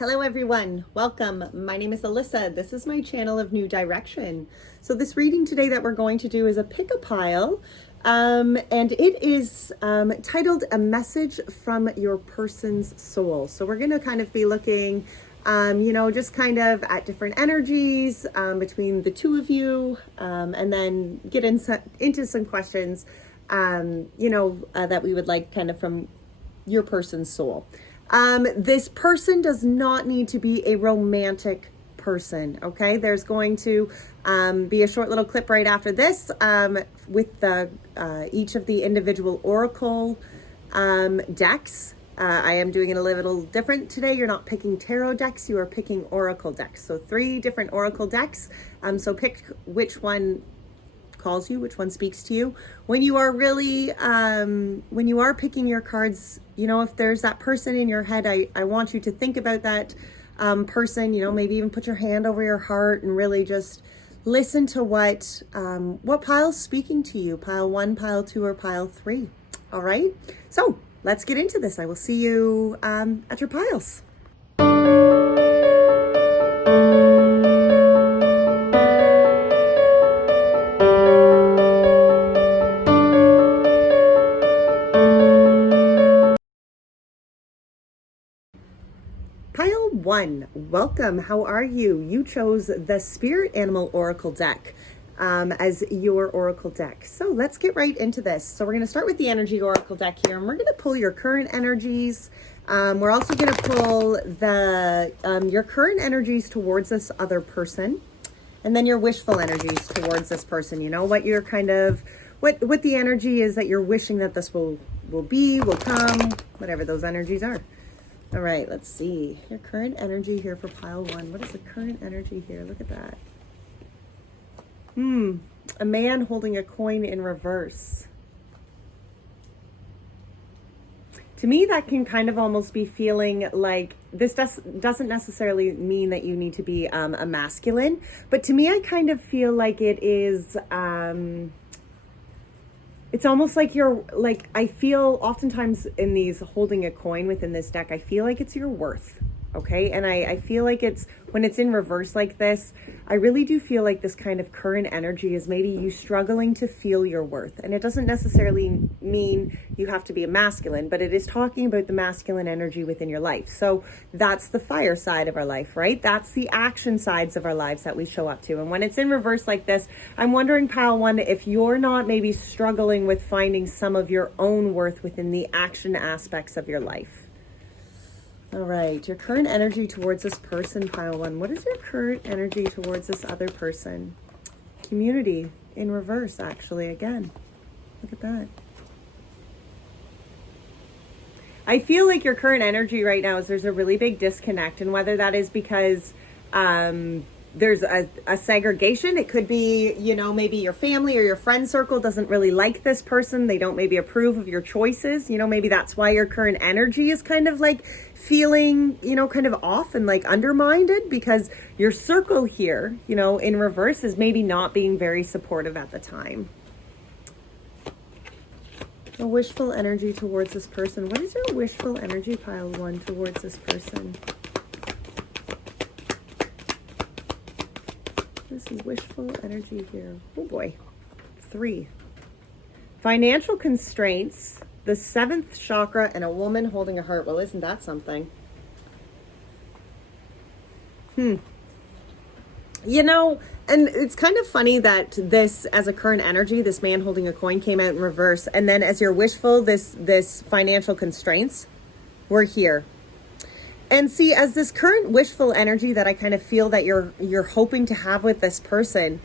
Hello everyone, welcome. My name is Alyssa. This is my channel of New Direction. So this reading today that we're going to do is a pick a pile, and it is titled A Message from Your Person's Soul. So we're going to kind of be looking, just kind of at different energies between the two of you, and then get into some questions, that we would like kind of from your person's soul. This person does not need to be a romantic person, okay? There's going to be a short little clip right after this with each of the individual oracle decks. I am doing it a little different today. You're not picking tarot decks, you are picking oracle decks. So 3 different oracle decks. So pick which one calls you, which one speaks to you. When you are really, when you are picking your cards, if there's that person in your head, I want you to think about that person, maybe even put your hand over your heart and really just listen to what pile's speaking to you, pile 1, pile 2, or pile 3. All right, so let's get into this. I will see you at your piles. Pile 1, welcome. How are you? You chose the Spirit Animal Oracle deck as your Oracle deck. So let's get right into this. So we're going to start with the Energy Oracle deck here, and we're going to pull your current energies. We're also going to pull your current energies towards this other person, and then your wishful energies towards this person. What you're what the energy is that you're wishing that this will come, whatever those energies are. All right, let's see. Your current energy here for pile 1. What is the current energy here? Look at that. A man holding a coin in reverse. To me, that can kind of almost be feeling like this doesn't necessarily mean that you need to be a masculine, but to me, I kind of feel like it is... it's almost like I feel oftentimes in these holding a coin within this deck, I feel like it's your worth, okay? And I feel like when it's in reverse like this, I really do feel like this kind of current energy is maybe you struggling to feel your worth. And it doesn't necessarily mean you have to be a masculine, but it is talking about the masculine energy within your life. So that's the fire side of our life, right? That's the action sides of our lives that we show up to. And when it's in reverse like this, I'm wondering, pile 1, if you're not maybe struggling with finding some of your own worth within the action aspects of your life. All right, your current energy towards this person, pile 1. What is your current energy towards this other person? Community in reverse, actually, again. Look at that. I feel like your current energy right now is there's a really big disconnect, and whether that is because there's a segregation. It could be, maybe your family or your friend circle doesn't really like this person. They don't maybe approve of your choices. Maybe that's why your current energy is kind of like feeling, kind of off and like undermined, because your circle here, in reverse is maybe not being very supportive at the time. A wishful energy towards this person. What is your wishful energy, pile 1, towards this person? This is wishful energy here. Oh boy. 3. Financial constraints, the 7th chakra, and a woman holding a heart. Well, isn't that something? And it's kind of funny that this, as a current energy, this man holding a coin came out in reverse. And then as your wishful, this financial constraints were here. And see, as this current wishful energy that I kind of feel that you're hoping to have with this person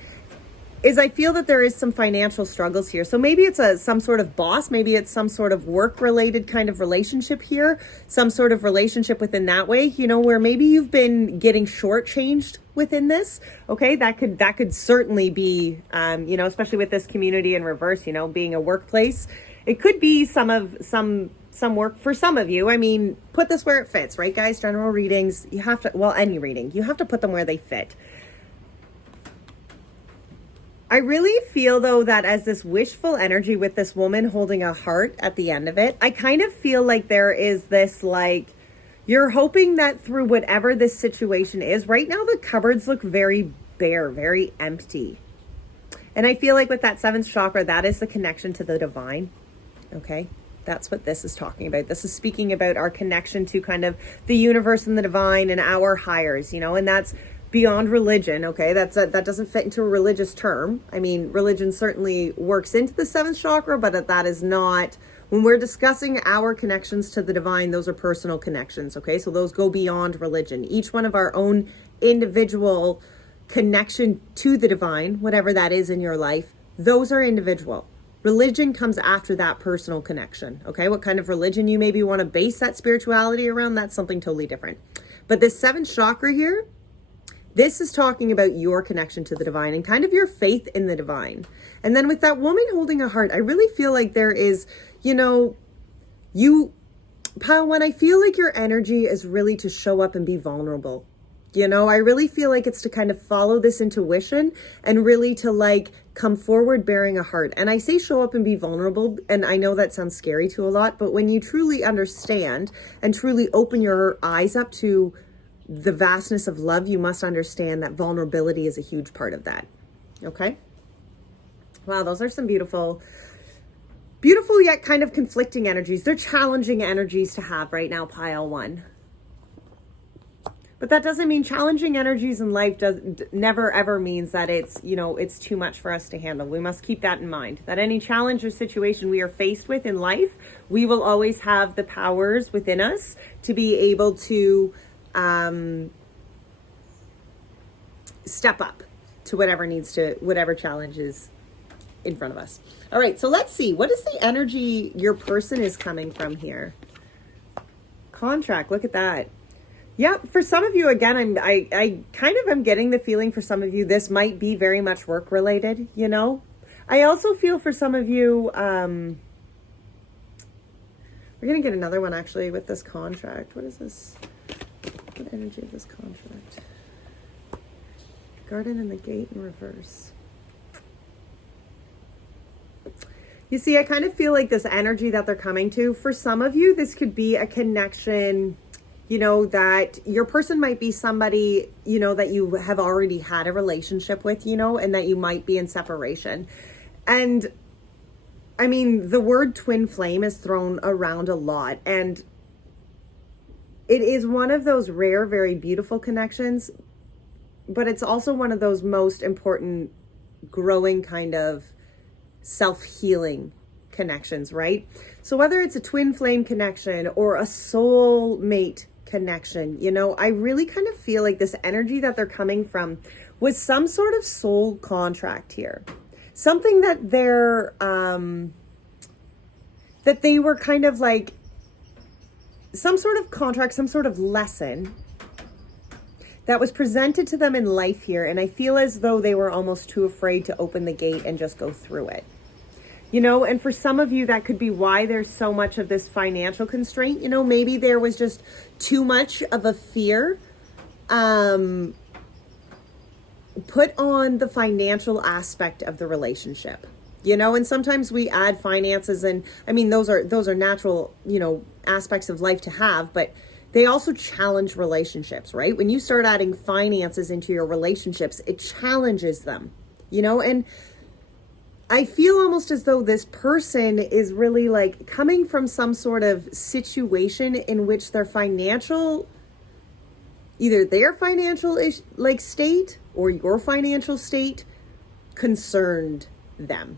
is, I feel that there is some financial struggles here. So maybe it's some sort of boss, maybe it's some sort of work-related kind of relationship here, some sort of relationship within that way, where maybe you've been getting shortchanged within this. Okay, that could certainly be, especially with this community in reverse, being a workplace. It could be some work for some of you. I mean, put this where it fits, right, guys? General readings, you have to, any reading, you have to put them where they fit. I really feel, though, that as this wishful energy with this woman holding a heart at the end of it, I kind of feel like there is this, You're hoping that through whatever this situation is, right now the cupboards look very bare, very empty. And I feel like with that seventh chakra, that is the connection to the divine. Okay, that's what this is talking about. This is speaking about our connection to kind of the universe and the divine and our higher, and that's beyond religion. Okay, that doesn't fit into a religious term. I mean, religion certainly works into the seventh chakra, but that is not, when we're discussing our connections to the divine, those are personal connections. Okay, so those go beyond religion. Each one of our own individual connection to the divine, whatever that is in your life, those are individual. Religion comes after that personal connection. Okay, what kind of religion you maybe want to base that spirituality around, that's something totally different. But this seventh chakra here, this is talking about your connection to the divine and kind of your faith in the divine. And then with that woman holding a heart, I really feel like there is, Pile, when I feel like your energy is really to show up and be vulnerable. I really feel like it's to kind of follow this intuition and really to come forward bearing a heart. And I say show up and be vulnerable. And I know that sounds scary to a lot, but when you truly understand and truly open your eyes up to the vastness of love, you must understand that vulnerability is a huge part of that. Okay. Wow. Those are some beautiful yet kind of conflicting energies. They're challenging energies to have right now, pile one. But that doesn't mean challenging energies in life never ever means that it's, it's too much for us to handle. We must keep that in mind, that any challenge or situation we are faced with in life, we will always have the powers within us to be able to step up to whatever challenge is in front of us. All right, so let's see. What is the energy your person is coming from here? Contract, look at that. Yep, for some of you, again, I kind of am getting the feeling for some of you, this might be very much work related, I also feel for some of you, we're going to get another one actually with this contract. What is this? What energy of this contract? Garden and the gate in reverse. You see, I kind of feel like this energy that they're coming to, for some of you, this could be a connection, that your person might be somebody, that you have already had a relationship with, and that you might be in separation. And I mean, the word twin flame is thrown around a lot, and it is one of those rare, very beautiful connections, but it's also one of those most important growing kind of self-healing connections, right? So whether it's a twin flame connection or a soul mate connection, I really kind of feel like this energy that they're coming from was some sort of soul contract here. Something that that they were kind of like some sort of contract, some sort of lesson that was presented to them in life here. And I feel as though they were almost too afraid to open the gate and just go through it. And for some of you, that could be why there's so much of this financial constraint. Maybe there was just too much of a fear put on the financial aspect of the relationship. And sometimes we add finances, and I mean, those are natural, aspects of life to have, but they also challenge relationships, right? When you start adding finances into your relationships, it challenges them, and I feel almost as though this person is really coming from some sort of situation in which their financial, either their financial state or your financial state concerned them,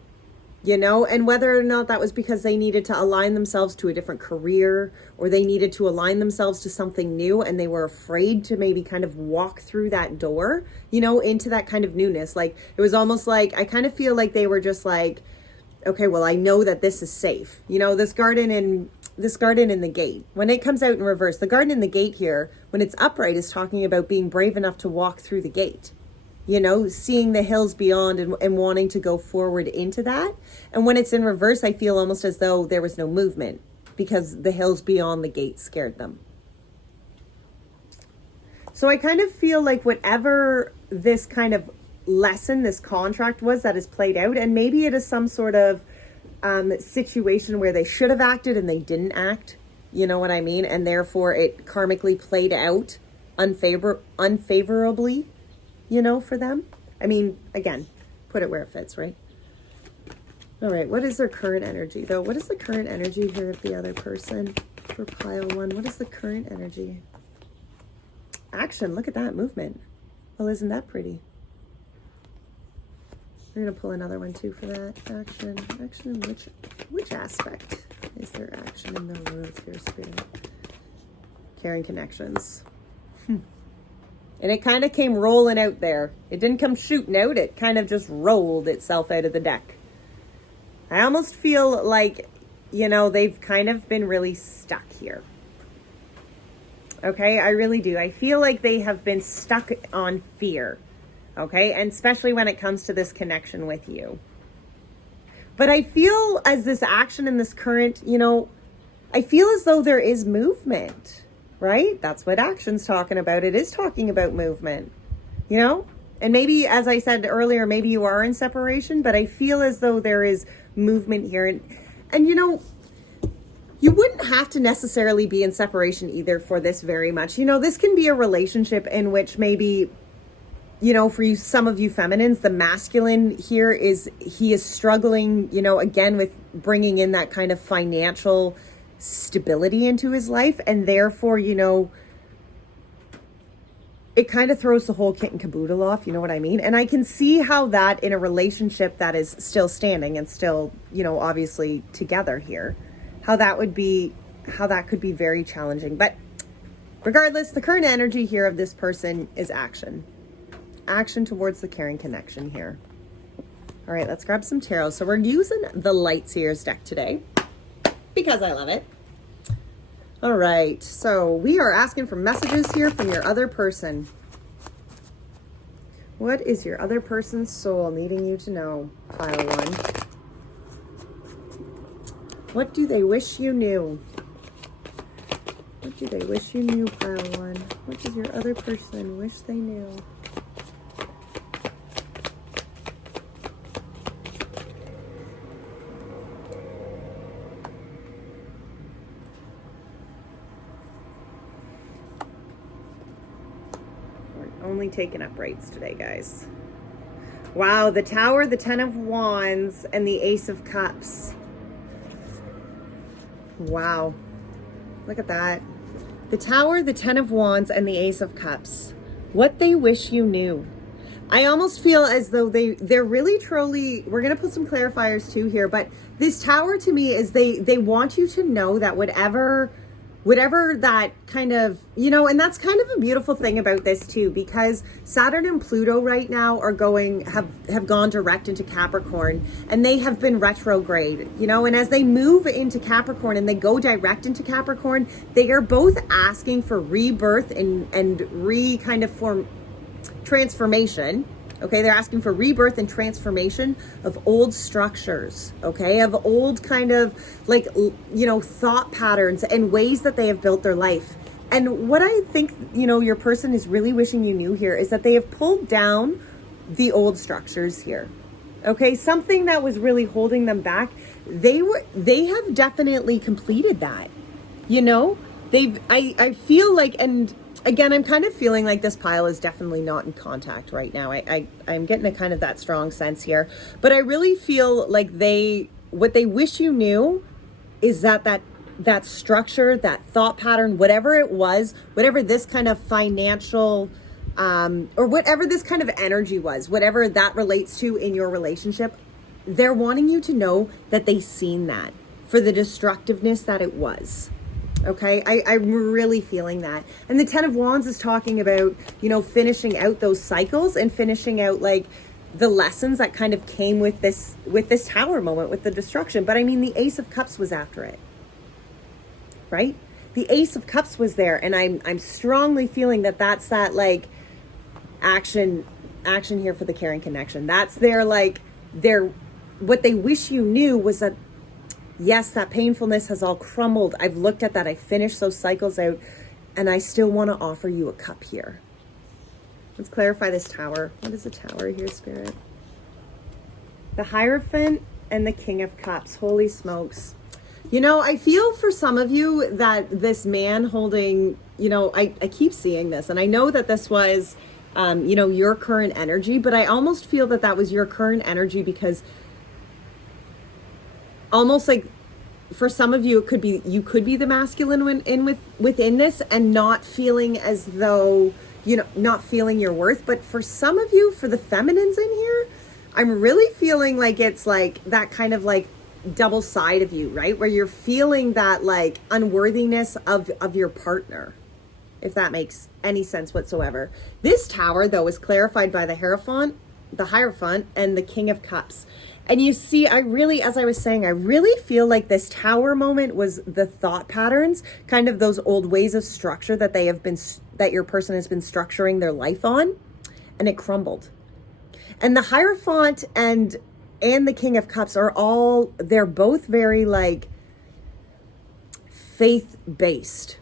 and whether or not that was because they needed to align themselves to a different career, or they needed to align themselves to something new, and they were afraid to maybe kind of walk through that door, into that kind of newness. It was almost I kind of feel like they were just okay, well, I know that this is safe. This garden in the gate, when it comes out in reverse, the garden in the gate here, when it's upright, is talking about being brave enough to walk through the gate. Seeing the hills beyond and wanting to go forward into that. And when it's in reverse, I feel almost as though there was no movement because the hills beyond the gate scared them. So I kind of feel like whatever this kind of lesson, this contract was that is played out, and maybe it is some sort of situation where they should have acted and they didn't act. You know what I mean? And therefore it karmically played out unfavorably, you know, for them. I mean, again, put it where it fits, right? All right, what is their current energy, though? What is the current energy here of the other person for pile one? What is the current energy? Action, look at that movement. Well, isn't that pretty? We're going to pull another one, too, for that. Action. Action in which aspect is there action in the world here, Spirit? Caring connections. And it kind of came rolling out there. It didn't come shooting out. It kind of just rolled itself out of the deck. I almost feel like, you know, they've kind of been really stuck here. Okay, I really do. I feel like they have been stuck on fear. Okay, and especially when it comes to this connection with you. But I feel as this action in this current, you know, I feel as though there is movement, right? That's what action's talking about. It is talking about movement, you know? And maybe, as I said earlier, maybe you are in separation, but I feel as though there is movement here. And you know, you wouldn't have to necessarily be in separation either for this very much. You know, this can be a relationship in which maybe, you know, for you, some of you feminines, the masculine here he is struggling, you know, again, with bringing in that kind of financial stability into his life. And therefore, you know, it kind of throws the whole kit and caboodle off, you know what I mean? And I can see how that in a relationship that is still standing and still, you know, obviously together here, how that could be very challenging. But regardless, the current energy here of this person is action. Action towards the caring connection here. All right, let's grab some tarot. So we're using the Light Seers deck today because I love it. All right, so we are asking for messages here from your other person. What is your other person's soul needing you to know, pile one? What do they wish you knew? What do they wish you knew, pile one? What does your other person wish they knew? Only taking uprights today, guys. Wow, the Tower, the Ten of Wands, and the Ace of Cups. Wow. Look at that. The Tower, the Ten of Wands, and the Ace of Cups. What they wish you knew. I almost feel as though they're really truly, we're going to put some clarifiers too here, but this Tower to me is they want you to know that whatever that kind of, you know, and that's kind of a beautiful thing about this too, because Saturn and Pluto right now are have gone direct into Capricorn, and they have been retrograde, you know, and as they move into Capricorn and they go direct into Capricorn, they are both asking for rebirth and kind of form transformation. Okay, they're asking for rebirth and transformation of old structures, okay, of old kind of like, you know, thought patterns and ways that they have built their life. And what I think, you know, your person is really wishing you knew here is that they have pulled down the old structures here. Okay, something that was really holding them back. They have definitely completed that. You know, I feel like, and again, I'm kind of feeling like this pile is definitely not in contact right now. I'm getting a kind of that strong sense here, but I really feel like what they wish you knew is that structure, that thought pattern, whatever it was, whatever this kind of financial, or whatever this kind of energy was, whatever that relates to in your relationship, they're wanting you to know that they've seen that for the destructiveness that it was. Okay, I'm really feeling that. And the Ten of Wands is talking about, you know, finishing out those cycles and finishing out like the lessons that kind of came with this Tower moment, with the destruction. But I mean, the Ace of Cups was after it, right? The Ace of Cups was there, and I'm strongly feeling that's that like action here for the caring connection. That's their what they wish you knew was that, yes, that painfulness has all crumbled. I've looked at that. I finished those cycles out, and I still want to offer you a cup here. Let's clarify this Tower. What is the Tower here, Spirit? The Hierophant and the King of Cups. Holy smokes. You know, I feel for some of you that this man holding, you know, I keep seeing this, and I know that this was, you know, your current energy, but I almost feel that that was your current energy because almost like for some of you, it could be, you could be the masculine within this and not feeling as though, you know, not feeling your worth. But for some of you, for the feminines in here, I'm really feeling like it's like that kind of like double side of you, right? Where you're feeling that like unworthiness of your partner, if that makes any sense whatsoever. This tower though is clarified by the Hierophant and the King of Cups. And you see, I really, as I was saying, I really feel like this tower moment was the thought patterns, kind of those old ways of structure that they have been, that your person has been structuring their life on, and it crumbled. And the Hierophant and the King of Cups are all, they're both very like faith-based.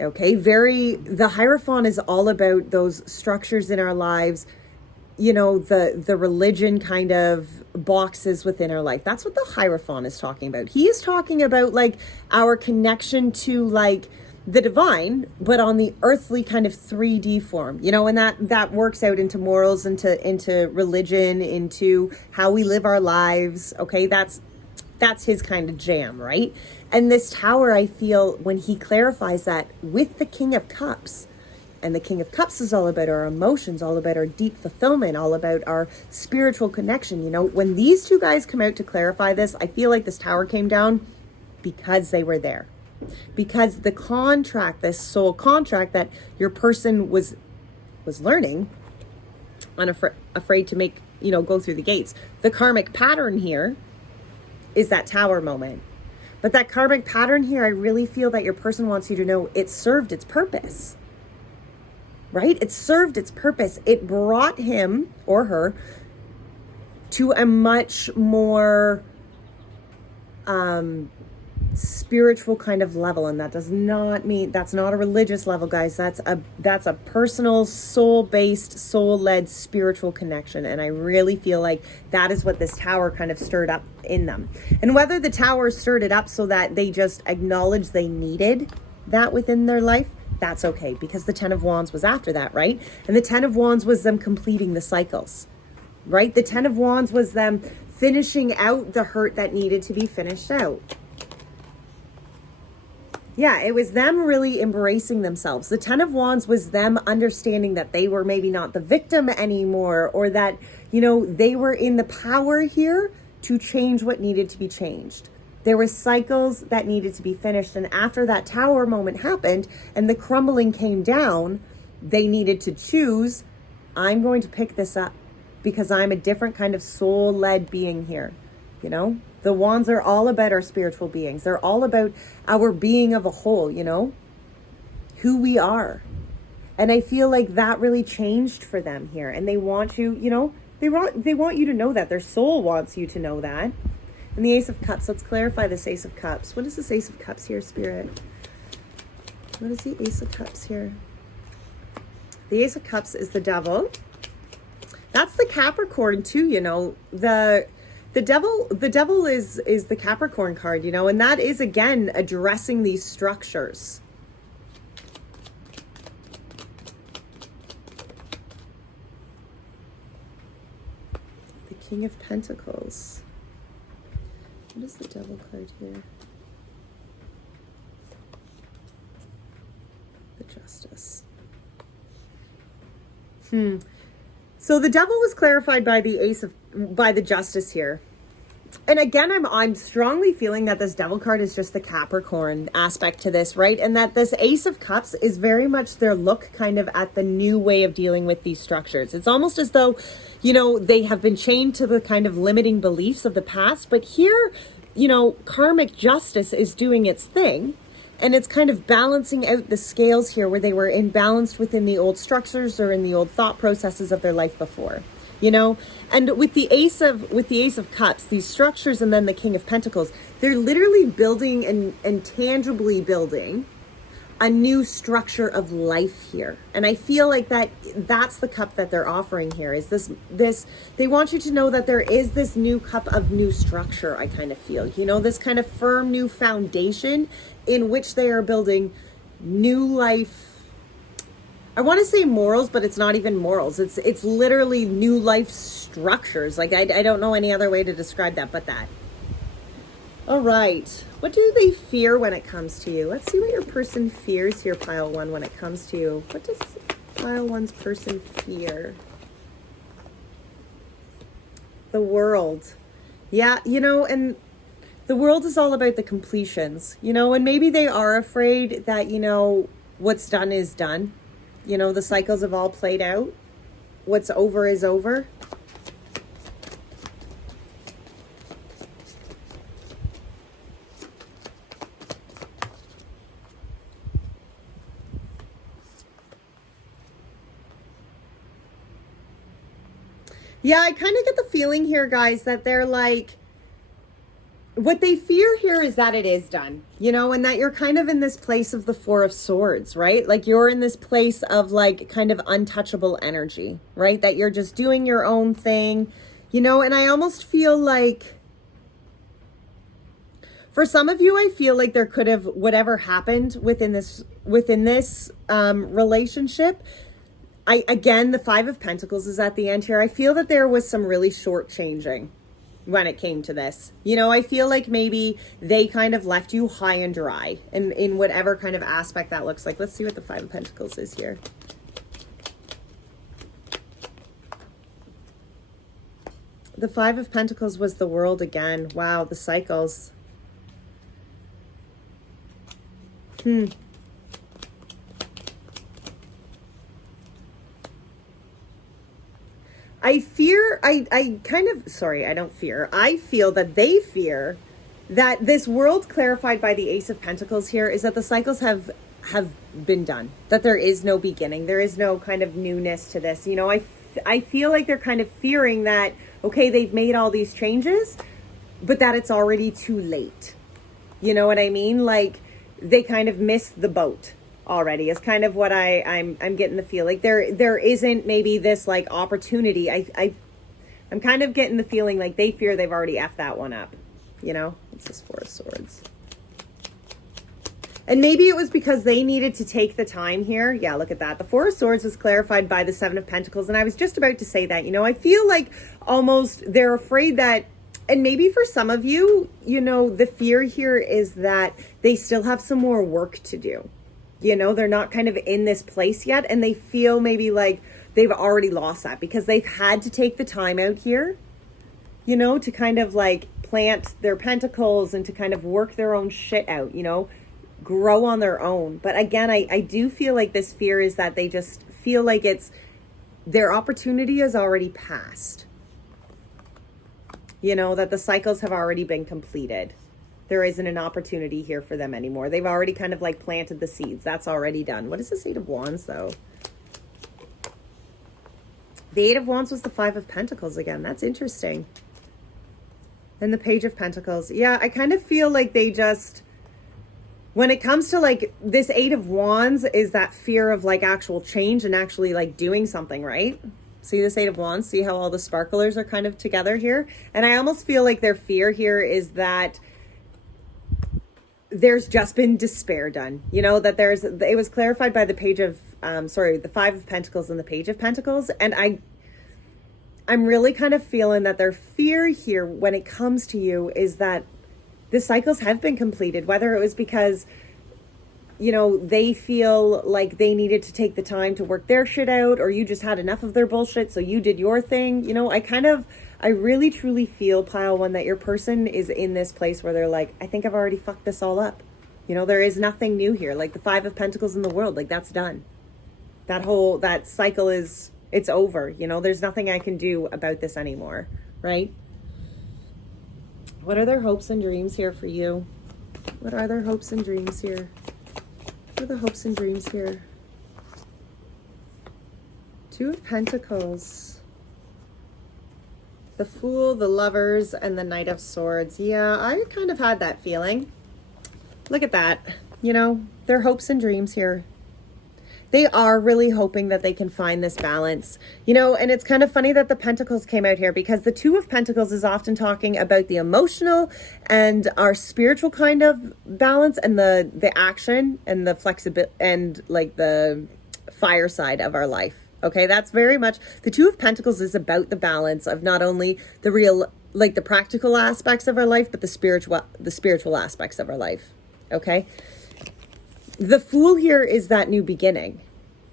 Okay, the Hierophant is all about those structures in our lives, you know, the religion kind of boxes within our life. That's what the Hierophant is talking about. He is talking about like our connection to like the divine, but on the earthly kind of 3D form, you know, and that works out into morals, into religion, into how we live our lives. Okay, that's his kind of jam, right? And this tower, I feel, when he clarifies that with the King of Cups, and the King of Cups is all about our emotions, all about our deep fulfillment, all about our spiritual connection. You know, when these two guys come out to clarify this, I feel like this tower came down because they were there. Because the contract, this soul contract that your person was learning, afraid to make, you know, go through the gates. The karmic pattern here is that tower moment. But that karmic pattern here, I really feel that your person wants you to know it served its purpose. Right? It served its purpose. It brought him or her to a much more spiritual kind of level. And that does not mean, that's not a religious level, guys. That's a personal, soul-based, soul-led spiritual connection. And I really feel like that is what this tower kind of stirred up in them. And whether the tower stirred it up so that they just acknowledged they needed that within their life, that's okay, because the Ten of Wands was after that, right? And the Ten of Wands was them completing the cycles, right? The Ten of Wands was them finishing out the hurt that needed to be finished out. Yeah, it was them really embracing themselves. The Ten of Wands was them understanding that they were maybe not the victim anymore, or that, you know, they were in the power here to change what needed to be changed. There were cycles that needed to be finished. And after that tower moment happened and the crumbling came down, they needed to choose, I'm going to pick this up because I'm a different kind of soul-led being here. You know, the wands are all about our spiritual beings. They're all about our being of a whole, you know, who we are. And I feel like that really changed for them here. And they want you, you know, they want you to know that. Their soul wants you to know that. And the Ace of Cups, let's clarify this Ace of Cups. What is this Ace of Cups here, Spirit? What is the Ace of Cups here? The Ace of Cups is the Devil. That's the Capricorn too, you know. The Devil is the Capricorn card, you know, and that is again addressing these structures. The King of Pentacles. What is the Devil card here? The Justice. So the Devil was clarified by the Justice here. And again, I'm strongly feeling that this Devil card is just the Capricorn aspect to this, right? And that this Ace of Cups is very much their look kind of at the new way of dealing with these structures. It's almost as though, you know, they have been chained to the kind of limiting beliefs of the past. But here, you know, karmic justice is doing its thing. And it's kind of balancing out the scales here where they were imbalanced within the old structures or in the old thought processes of their life before. You know, and with the Ace of Cups, these structures, and then the King of Pentacles, they're literally building and tangibly building a new structure of life here. And I feel like that's the cup that they're offering here, is this they want you to know that there is this new cup of new structure. I kind of feel, you know, this kind of firm new foundation in which they are building new life. I want to say morals, but it's not even morals. It's literally new life structures. Like I don't know any other way to describe that but that. All right. What do they fear when it comes to you? Let's see what your person fears here, pile one, when it comes to you. What does pile one's person fear? The world. Yeah, you know, and the world is all about the completions, you know, and maybe they are afraid that, you know, what's done is done. You know, the cycles have all played out. What's over is over. Yeah, I kind of get the feeling here, guys, that they're like, what they fear here is that it is done, you know, and that you're kind of in this place of the Four of Swords, right? Like you're in this place of like kind of untouchable energy, right? That you're just doing your own thing, you know, and I almost feel like for some of you, I feel like there could have whatever happened within this relationship. Again, the Five of Pentacles is at the end here. I feel that there was some really shortchanging when it came to this. You know, I feel like maybe they kind of left you high and dry in whatever kind of aspect that looks like. Let's see what the Five of Pentacles is here. The Five of Pentacles was the World again. Wow, the cycles. I fear, I feel that they fear that this world clarified by the Ace of Pentacles here is that the cycles have been done, that there is no beginning. There is no kind of newness to this. You know, I feel like they're kind of fearing that, okay, they've made all these changes, but that it's already too late. You know what I mean? Like they kind of missed the boat already is kind of what I'm getting the feel. Like there isn't maybe this like opportunity. I'm kind of getting the feeling like they fear they've already effed that one up. You know, it's this Four of Swords. And maybe it was because they needed to take the time here. Yeah, look at that. The Four of Swords was clarified by the Seven of Pentacles. And I was just about to say that, you know, I feel like almost they're afraid that, and maybe for some of you, you know, the fear here is that they still have some more work to do. You know, they're not kind of in this place yet. And they feel maybe like they've already lost that because they've had to take the time out here, you know, to kind of like plant their pentacles and to kind of work their own shit out, you know, grow on their own. But again, I do feel like this fear is that they just feel like it's their opportunity has already passed. You know, that the cycles have already been completed. There isn't an opportunity here for them anymore. They've already kind of like planted the seeds. That's already done. What is this Eight of Wands though? The Eight of Wands was the Five of Pentacles again. That's interesting. And the Page of Pentacles. Yeah, I kind of feel like they just, when it comes to like this Eight of Wands is that fear of like actual change and actually like doing something, right? See this Eight of Wands? See how all the sparklers are kind of together here? And I almost feel like their fear here is that there's just been despair done, you know, that it was clarified by the Page of, the Five of Pentacles and the Page of Pentacles. And I'm really kind of feeling that their fear here when it comes to you is that the cycles have been completed, whether it was because, you know, they feel like they needed to take the time to work their shit out, or you just had enough of their bullshit, so you did your thing. You know, I really truly feel, pile one, that your person is in this place where they're like, I think I've already fucked this all up. You know, there is nothing new here. Like the Five of Pentacles in the World, like that's done. That cycle it's over. You know, there's nothing I can do about this anymore, right? What are their hopes and dreams here for you? What are their hopes and dreams here? What are the hopes and dreams here? Two of Pentacles. The Fool, the Lovers, and the Knight of Swords. Yeah, I kind of had that feeling. Look at that. you know, their hopes and dreams here. They are really hoping that they can find this balance, you know, and it's kind of funny that the Pentacles came out here, because the Two of Pentacles is often talking about the emotional and our spiritual kind of balance, and the action and the flexibility and like the fire side of our life. Okay, that's very much, the Two of Pentacles is about the balance of not only the real, like the practical aspects of our life, but the spiritual aspects of our life. Okay. The Fool here is that new beginning,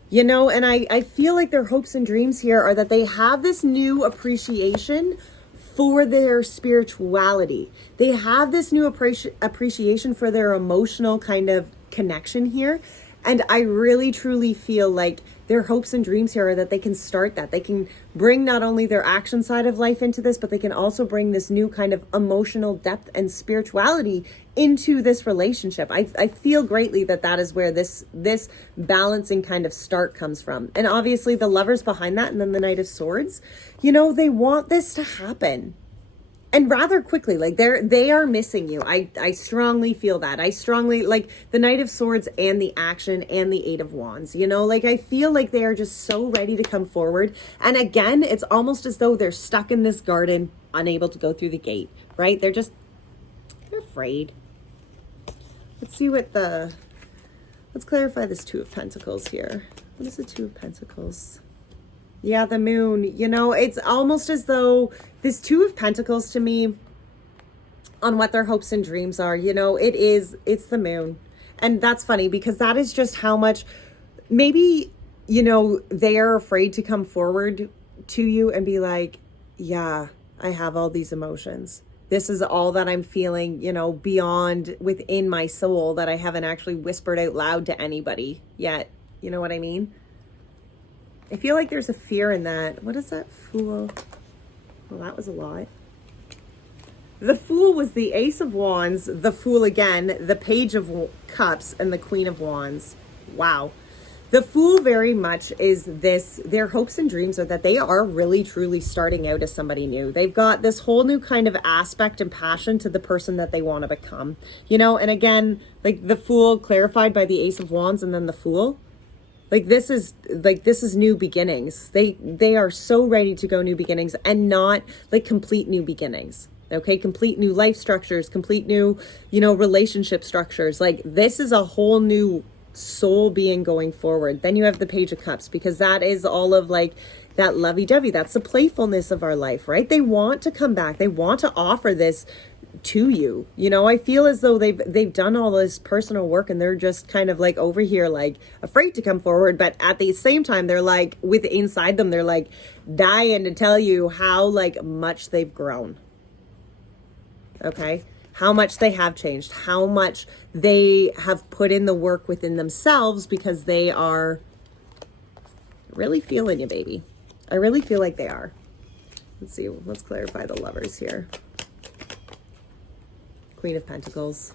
you know, and I feel like their hopes and dreams here are that they have this new appreciation for their spirituality. They have this new appreciation for their emotional kind of connection here. And I really, truly feel like their hopes and dreams here are that they can start that. They can bring not only their action side of life into this, but they can also bring this new kind of emotional depth and spirituality into this relationship. I feel greatly that that is where this balancing kind of start comes from. And obviously the Lovers behind that, and then the Knight of Swords, you know, they want this to happen. And rather quickly, like they are missing you. I strongly feel that. I strongly, like the Knight of Swords and the action and the Eight of Wands, you know, like I feel like they are just so ready to come forward. And again, it's almost as though they're stuck in this garden, unable to go through the gate, right? They're afraid. Let's see what let's clarify this Two of Pentacles here. What is the Two of Pentacles? Yeah, the Moon, you know, it's almost as though this Two of Pentacles to me, on what their hopes and dreams are, you know, it's the Moon. And that's funny because that is just how much maybe, you know, they are afraid to come forward to you and be like, yeah, I have all these emotions. This is all that I'm feeling, you know, beyond within my soul that I haven't actually whispered out loud to anybody yet. You know what I mean? I feel like there's a fear in that. What is that Fool? Well, that was a lot. The Fool was the Ace of Wands, the Fool again, the Page of Cups, and the Queen of Wands. Wow. The Fool very much is this, their hopes and dreams are that they are really truly starting out as somebody new. They've got this whole new kind of aspect and passion to the person that they want to become. You know, and again, like the Fool clarified by the Ace of Wands and then the Fool. Like this is new beginnings. They are so ready to go new beginnings, and not like complete new beginnings. Okay, complete new life structures, complete new, you know, relationship structures. Like this is a whole new soul being going forward. Then you have the Page of Cups, because that is all of like that lovey-dovey. That's the playfulness of our life, right? They want to come back. They want to offer this to you. You know, I feel as though they've done all this personal work, and they're just kind of like over here, like afraid to come forward. But at the same time, they're like inside them, they're like dying to tell you how like much they've grown. Okay. How much they have changed, how much they have put in the work within themselves, because they are really feeling you, baby. I really feel like they are. Let's see. Let's clarify the Lovers here. Queen of Pentacles.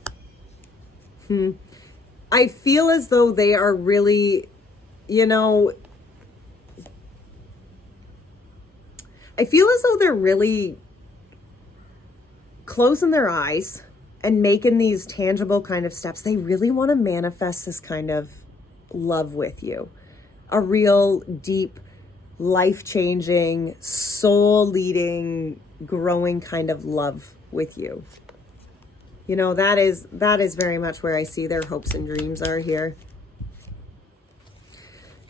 I feel as though they are really, you know, I feel as though they're really closing their eyes and making these tangible kind of steps. They really want to manifest this kind of love with you. A real deep, life-changing, soul-leading, growing kind of love with you. You know, that is very much where I see their hopes and dreams are here.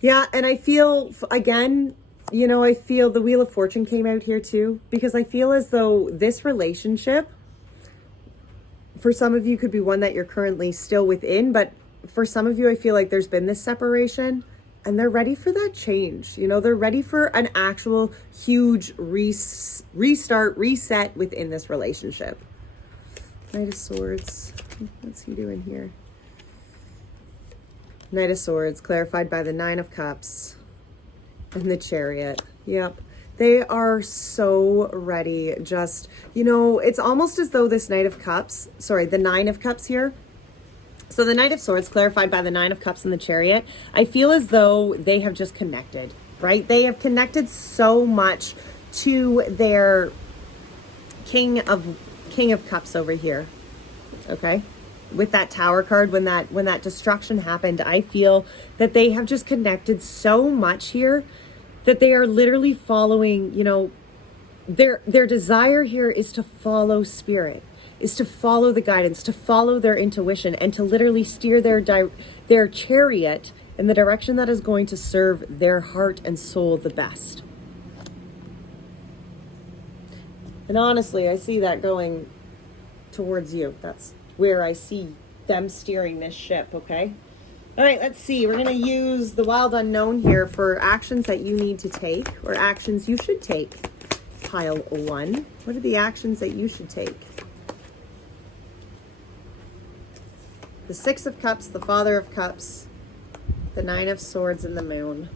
Yeah, and I feel, again, you know, I feel the Wheel of Fortune came out here too, because I feel as though this relationship, for some of you, could be one that you're currently still within, but for some of you, I feel like there's been this separation, and they're ready for that change. You know, they're ready for an actual huge restart, reset within this relationship. Knight of Swords. What's he doing here? Knight of Swords, clarified by the Nine of Cups. And the Chariot. Yep. They are so ready. Just, you know, it's almost as though this the Nine of Cups here. So the Knight of Swords, clarified by the Nine of Cups and the Chariot. I feel as though they have just connected, right? They have connected so much to their King of Cups over here. Okay. with that Tower card, when that destruction happened, I feel that they have just connected so much here that they are literally following, you know, their desire here is to follow spirit, is to follow the guidance, to follow their intuition, and to literally steer their chariot in the direction that is going to serve their heart and soul the best. And honestly, I see that going towards you. That's where I see them steering this ship, okay? All right, let's see. We're going to use the Wild Unknown here for actions that you need to take, or actions you should take. Pile 1. What are the actions that you should take? The Six of Cups, the Father of Cups, the Nine of Swords, and the Moon.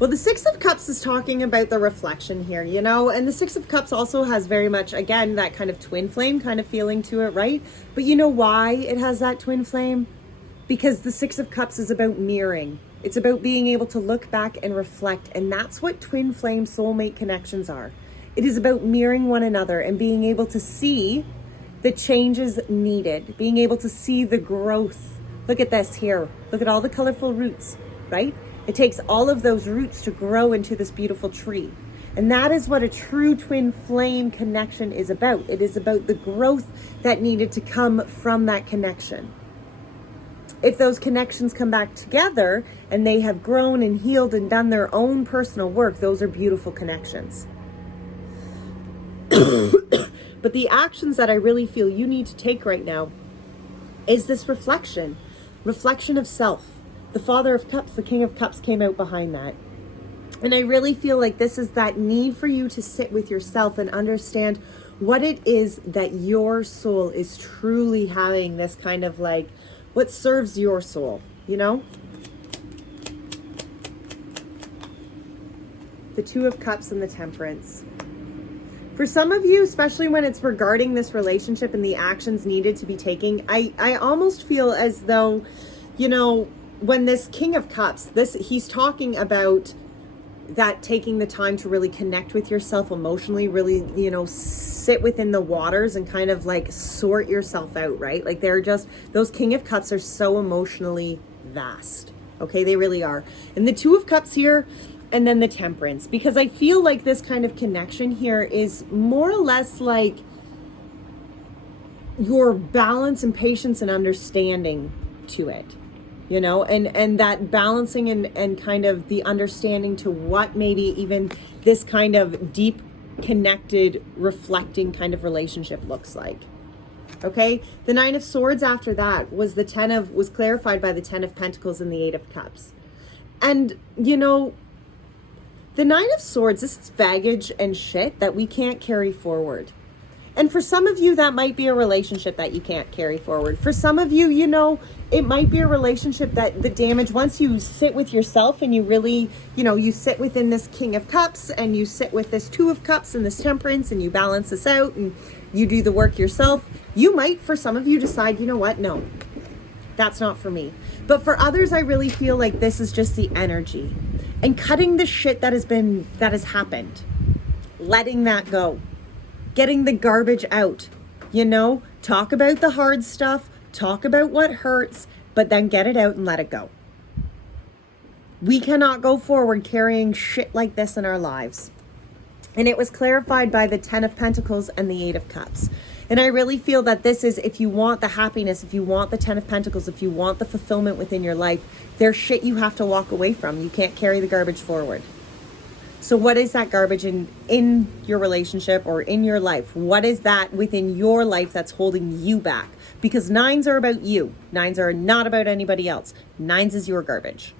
Well, the Six of Cups is talking about the reflection here, you know, and the Six of Cups also has very much, again, that kind of twin flame kind of feeling to it, right? But you know why it has that twin flame? Because the Six of Cups is about mirroring. It's about being able to look back and reflect, and that's what twin flame soulmate connections are. It is about mirroring one another and being able to see the changes needed, being able to see the growth. Look at this here. Look at all the colorful roots, right? It takes all of those roots to grow into this beautiful tree. And that is what a true twin flame connection is about. It is about the growth that needed to come from that connection. If those connections come back together and they have grown and healed and done their own personal work, those are beautiful connections. But the actions that I really feel you need to take right now is this reflection of self. The Father of Cups, the King of Cups came out behind that. And I really feel like this is that need for you to sit with yourself and understand what it is that your soul is truly having, this kind of like, what serves your soul, you know? The Two of Cups and the Temperance. For some of you, especially when it's regarding this relationship and the actions needed to be taken, I almost feel as though, you know, when this King of Cups, he's talking about that taking the time to really connect with yourself emotionally, really, you know, sit within the waters and kind of like sort yourself out, right? Like they're just, those King of Cups are so emotionally vast. Okay, they really are. And the Two of Cups here, and then the Temperance, because I feel like this kind of connection here is more or less like your balance and patience and understanding to it. You know, and that balancing and kind of the understanding to what maybe even this kind of deep connected reflecting kind of relationship looks like. Okay, the Nine of Swords after that was was clarified by the Ten of Pentacles and the Eight of Cups. And you know, the Nine of Swords, this is baggage and shit that we can't carry forward. And for some of you, that might be a relationship that you can't carry forward. For some of you, you know, it might be a relationship that the damage, once you sit with yourself and you really, you know, you sit within this King of Cups and you sit with this Two of Cups and this Temperance and you balance this out and you do the work yourself, you might, for some of you, decide, you know what, no, that's not for me. But for others, I really feel like this is just the energy and cutting the shit that has happened, letting that go. Getting the garbage out, you know, talk about the hard stuff, talk about what hurts, but then get it out and let it go. We cannot go forward carrying shit like this in our lives. And it was clarified by the Ten of Pentacles and the Eight of Cups. And I really feel that this is, if you want the happiness, if you want the Ten of Pentacles, if you want the fulfillment within your life, there's shit you have to walk away from. You can't carry the garbage forward. So what is that garbage in your relationship or in your life? What is that within your life that's holding you back? Because nines are about you. Nines are not about anybody else. Nines is your garbage.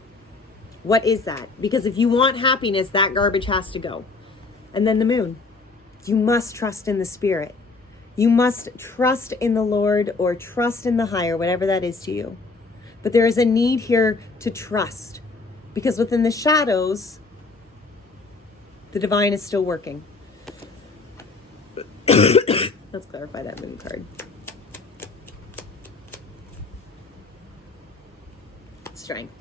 What is that? Because if you want happiness, that garbage has to go. And then the Moon. You must trust in the Spirit. You must trust in the Lord or trust in the higher, whatever that is to you. But there is a need here to trust. Because within the shadows, the divine is still working. Let's clarify that moon card. Strength.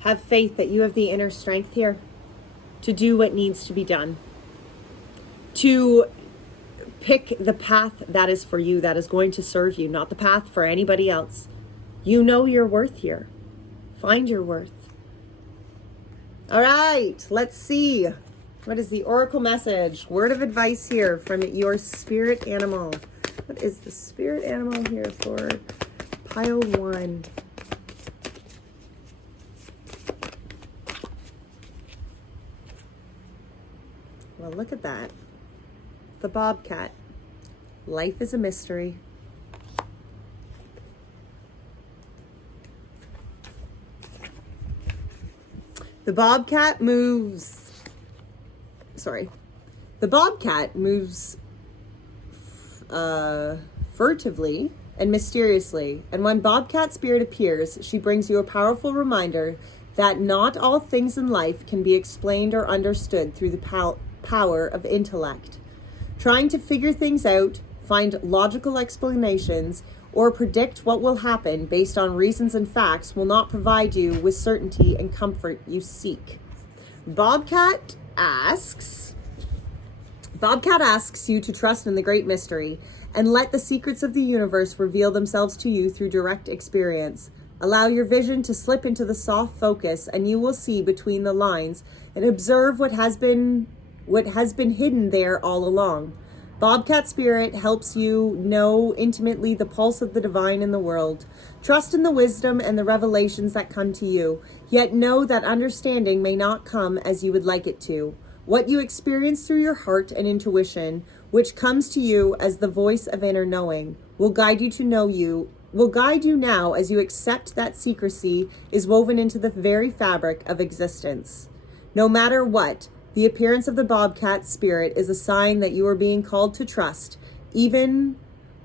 Have faith that you have the inner strength here to do what needs to be done. To pick the path that is for you, that is going to serve you, not the path for anybody else. You know your worth here. Find your worth. All right, let's see. What is the oracle message? Word of advice here from your spirit animal. What is the spirit animal here for pile 1? Well, look at that. The bobcat. Life is a mystery. The bobcat moves furtively and mysteriously. And when bobcat spirit appears, she brings you a powerful reminder that not all things in life can be explained or understood through the power of intellect. Trying to figure things out, find logical explanations, or predict what will happen based on reasons and facts will not provide you with certainty and comfort you seek. Bobcat asks you to trust in the great mystery and let the secrets of the universe reveal themselves to you through direct experience. Allow your vision to slip into the soft focus and you will see between the lines and observe what has been hidden there all along. Bobcat Spirit helps you know intimately the pulse of the divine in the world. Trust in the wisdom and the revelations that come to you, yet know that understanding may not come as you would like it to. What you experience through your heart and intuition, which comes to you as the voice of inner knowing, will guide you now as you accept that secrecy is woven into the very fabric of existence. No matter what, the appearance of the bobcat spirit is a sign that you are being called to trust, even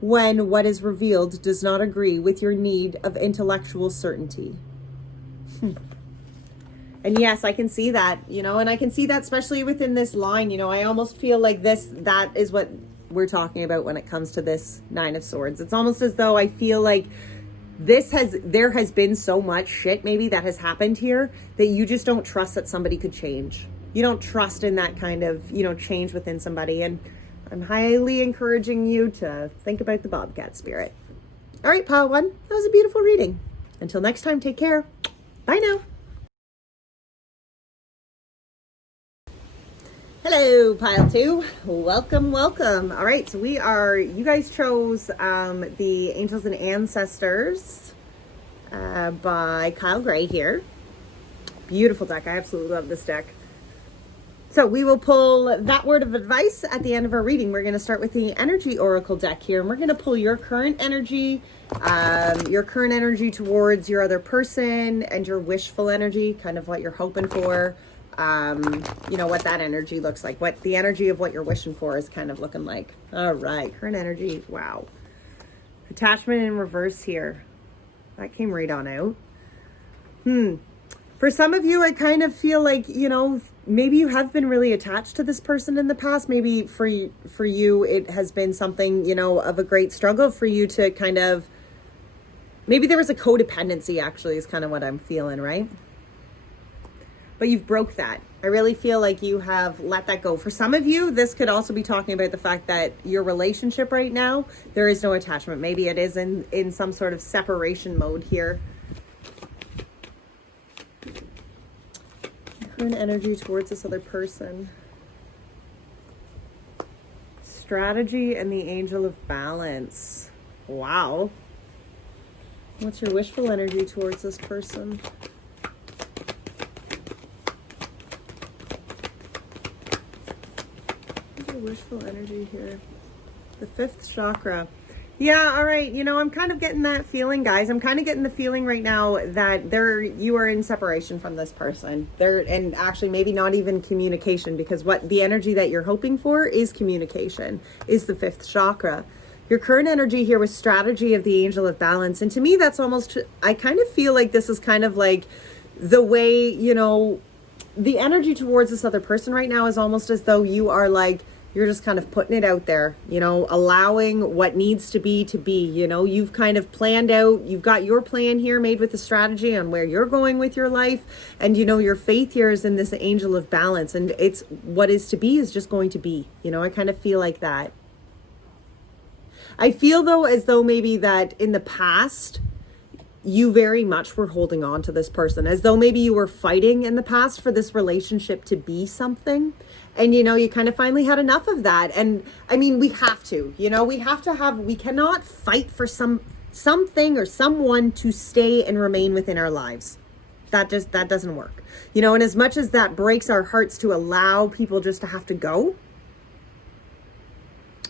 when what is revealed does not agree with your need of intellectual certainty. And yes, I can see that, and I can see that especially within this line, I almost feel like that is what we're talking about when it comes to this 9 of Swords. It's almost as though I feel like there has been so much shit maybe that has happened here that you just don't trust that somebody could change. You don't trust in that kind of, change within somebody. And I'm highly encouraging you to think about the bobcat spirit. All right, pile 1, that was a beautiful reading. Until next time, take care. Bye now. Hello, pile 2. Welcome. All right, so you guys chose the Angels and Ancestors by Kyle Gray here. Beautiful deck. I absolutely love this deck. So we will pull that word of advice at the end of our reading. We're going to start with the energy oracle deck here, and we're going to pull your current energy towards your other person and your wishful energy, kind of what you're hoping for. What that energy looks like, what the energy of what you're wishing for is kind of looking like. All right, current energy. Wow. Attachment in reverse here. That came right on out. For some of you, I kind of feel like, maybe you have been really attached to this person in the past. Maybe for you, it has been something, of a great struggle for you to kind of, maybe there was a codependency actually is kind of what I'm feeling, right? But you've broke that. I really feel like you have let that go. For some of you, this could also be talking about the fact that your relationship right now, there is no attachment. Maybe it is in some sort of separation mode here. Current energy towards this other person. Strategy and the Angel of Balance. Wow. What's your wishful energy towards this person? Wishful energy here. The 5th chakra. Yeah, all right. I'm kind of getting that feeling, guys. I'm kind of getting the feeling right now that you are in separation from this person. And actually maybe not even communication, because what the energy that you're hoping for is communication, is the 5th chakra. Your current energy here was strategy of the Angel of Balance. And to me, that's almost, I kind of feel like this is kind of like the way, the energy towards this other person right now is almost as though you are like You're just kind of putting it out there, you know, allowing what needs to be, you know. You've kind of planned out, you've got your plan here made with the strategy on where you're going with your life. And, you know, your faith here is in this angel of balance, and it's what is to be is just going to be, you know. I kind of feel like that. I feel though, as though maybe that in the past, you very much were holding on to this person, as though maybe you were fighting in the past for this relationship to be something. And, you know, you kind of finally had enough of that. And I mean, we have to, you know, we cannot fight for something or someone to stay and remain within our lives. That doesn't work, you know. And as much as that breaks our hearts to allow people just to have to go,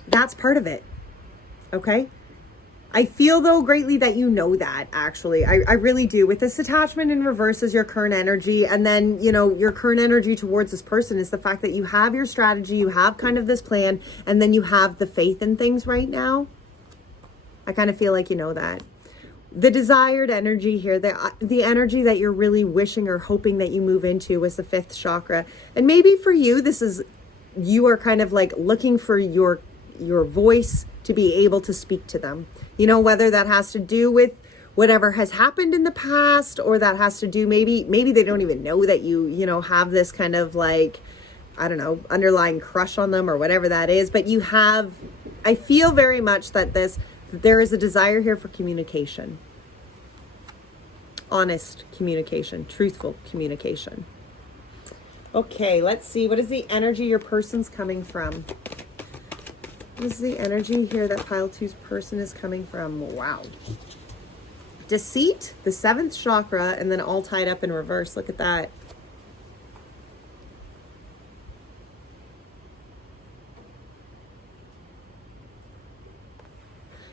that's part of it. Okay. I feel though greatly that you know that, actually. I really do. With this attachment in reverse is your current energy. And then, you know, your current energy towards this person is the fact that you have your strategy, you have kind of this plan, and then you have the faith in things right now. I kind of feel like you know that. The desired energy here, the energy that you're really wishing or hoping that you move into was the 5th chakra. And maybe for you, you are kind of like looking for your voice to be able to speak to them. You know, whether that has to do with whatever has happened in the past, or that has to do, maybe they don't even know that you know, have this kind of like, I don't know, underlying crush on them or whatever that is. But you have, I feel very much that there is a desire here for communication. Honest communication, truthful communication. Okay, let's see. What is the energy your person's coming from? This is the energy here that pile 2's person is coming from. Wow. Deceit, the 7th chakra, and then all tied up in reverse. Look at that.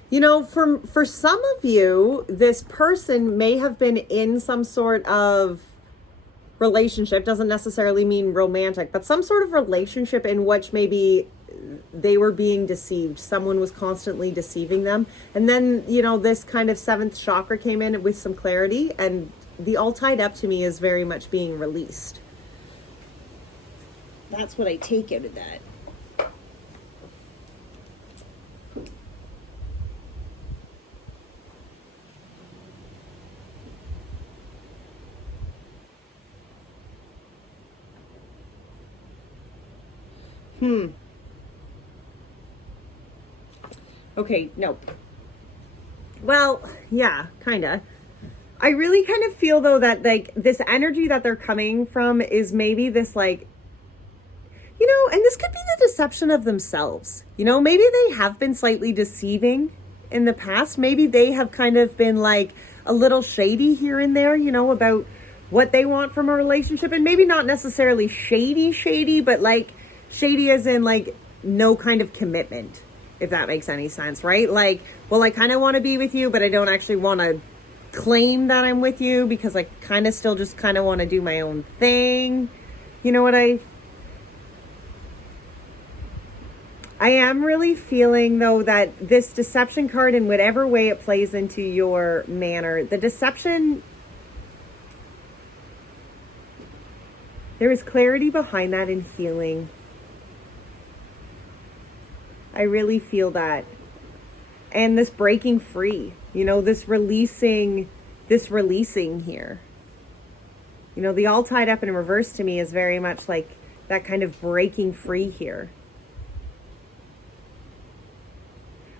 You know, for some of you, this person may have been in some sort of relationship. Doesn't necessarily mean romantic, but some sort of relationship in which maybe they were being deceived. Someone was constantly deceiving them. And then, you know, this kind of 7th chakra came in with some clarity, and the all tied up to me is very much being released. That's what I take out of that. Okay, no. Well, yeah, kind of. I really kind of feel though that like this energy that they're coming from is maybe this like, you know, and this could be the deception of themselves. You know, maybe they have been slightly deceiving in the past. Maybe they have kind of been like a little shady here and there, you know, about what they want from a relationship. And maybe not necessarily shady, but like shady as in like no kind of commitment, if that makes any sense, right? Like, well, I kind of want to be with you, but I don't actually want to claim that I'm with you because I kind of still just kind of want to do my own thing. You know what I am really feeling though that this deception card, in whatever way it plays into your manner, the deception, there is clarity behind that in healing. I really feel that. And this breaking free, you know, this releasing here. You know, the all tied up in reverse to me is very much like that kind of breaking free here.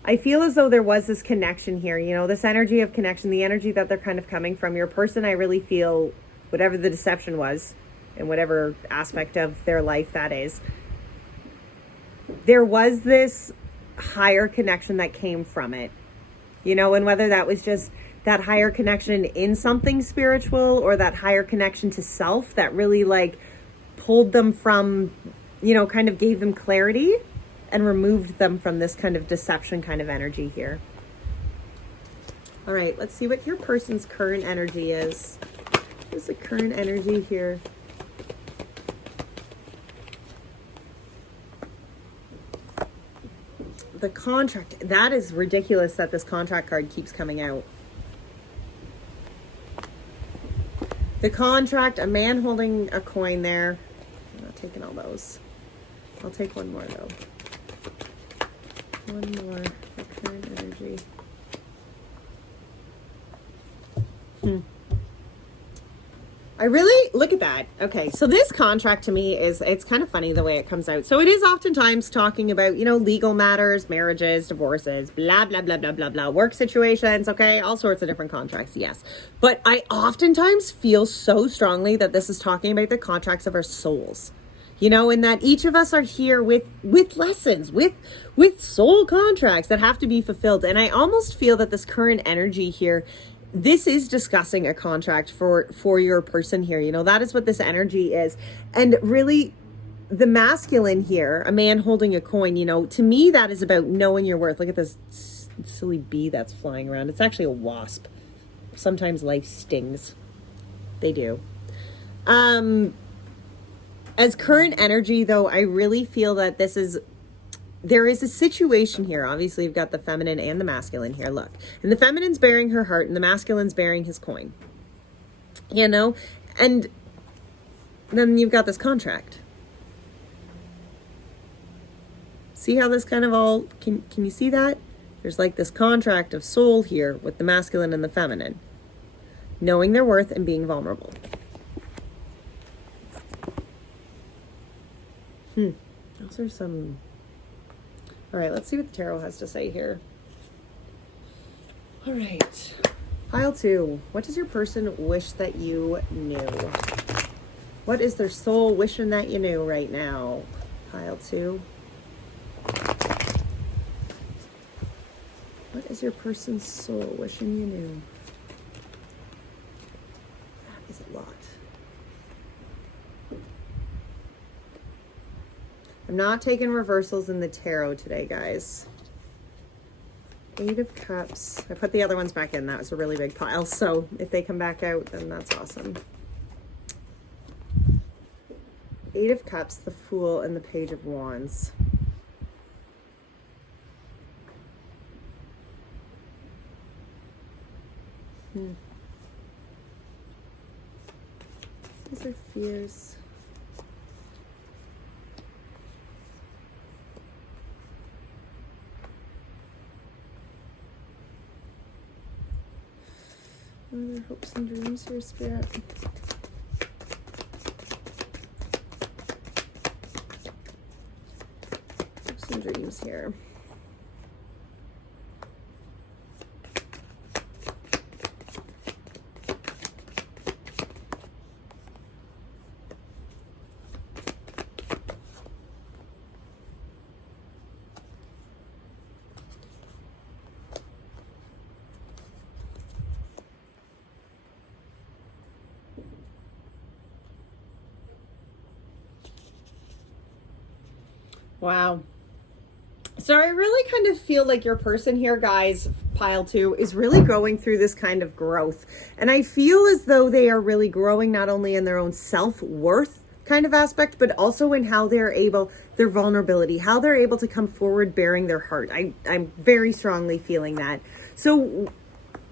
I feel as though there was this connection here, you know, this energy of connection, the energy that they're kind of coming from. Your person, I really feel, whatever the deception was, in whatever aspect of their life that is, there was this higher connection that came from it, you know, and whether that was just that higher connection in something spiritual or that higher connection to self that really like pulled them from, you know, kind of gave them clarity and removed them from this kind of deception kind of energy here. All right, let's see what your person's current energy is. What is the current energy here? The contract. That is ridiculous that this contract card keeps coming out. The contract, a man holding a coin there. I'm not taking all those. I'll take one more though. One more for current energy. I really, look at that. Okay, so this contract to me it's kind of funny the way it comes out. So it is oftentimes talking about, legal matters, marriages, divorces, blah, blah, blah, blah, blah, blah, work situations, okay, all sorts of different contracts, yes. But I oftentimes feel so strongly that this is talking about the contracts of our souls. And that each of us are here with lessons, with soul contracts that have to be fulfilled. And I almost feel that this current energy here, this is discussing a contract for your person here. That is what this energy is. And really, the masculine here, a man holding a coin, to me, that is about knowing your worth. Look at this silly bee that's flying around. It's actually a wasp. Sometimes life stings. They do. As current energy, though, I really feel that there is a situation here. Obviously, you've got the feminine and the masculine here. Look, and the feminine's bearing her heart and the masculine's bearing his coin, and then you've got this contract. See how this kind of all, can you see that? There's like this contract of soul here with the masculine and the feminine, knowing their worth and being vulnerable. Those are some... All right, let's see what the tarot has to say here. All right. Pile 2. What does your person wish that you knew? What is their soul wishing that you knew right now? Pile 2. What is your person's soul wishing you knew? That is a lot. I'm not taking reversals in the tarot today, guys. 8 of Cups. I put the other ones back in. That was a really big pile. So if they come back out, then that's awesome. 8 of Cups, the Fool, and the Page of Wands. These are fears. What are their hopes and dreams here, Spirit? Hopes and dreams here. Wow. So I really kind of feel like your person here, guys, pile 2, is really going through this kind of growth. And I feel as though they are really growing not only in their own self-worth kind of aspect, but also in how they're able, their vulnerability, how they're able to come forward bearing their heart. I'm very strongly feeling that. So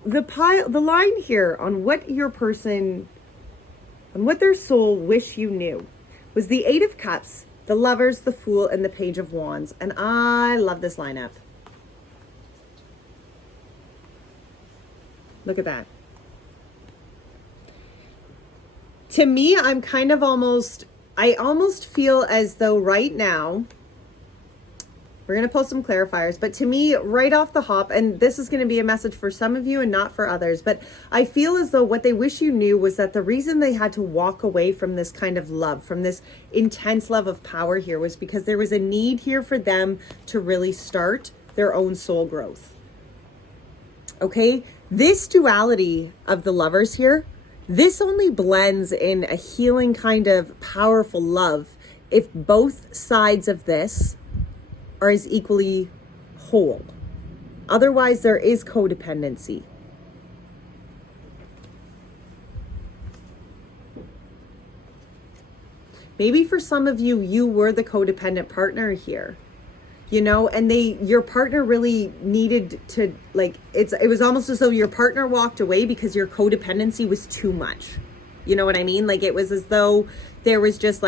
the line here on what your person, on what their soul wish you knew was the 8 of Cups, the Lovers, the Fool, and the Page of Wands. And I love this lineup. Look at that. To me, I'm kind of I almost feel as though right now, we're going to post some clarifiers, but to me, right off the hop, and this is going to be a message for some of you and not for others, but I feel as though what they wish you knew was that the reason they had to walk away from this kind of love, from this intense love of power here, was because there was a need here for them to really start their own soul growth. Okay? This duality of the Lovers here, this only blends in a healing kind of powerful love if both sides of this are as equally whole. Otherwise, there is codependency. Maybe for some of you, you were the codependent partner here, and your partner really needed to, it was almost as though your partner walked away because your codependency was too much. You know what I mean? Like, it was as though there was just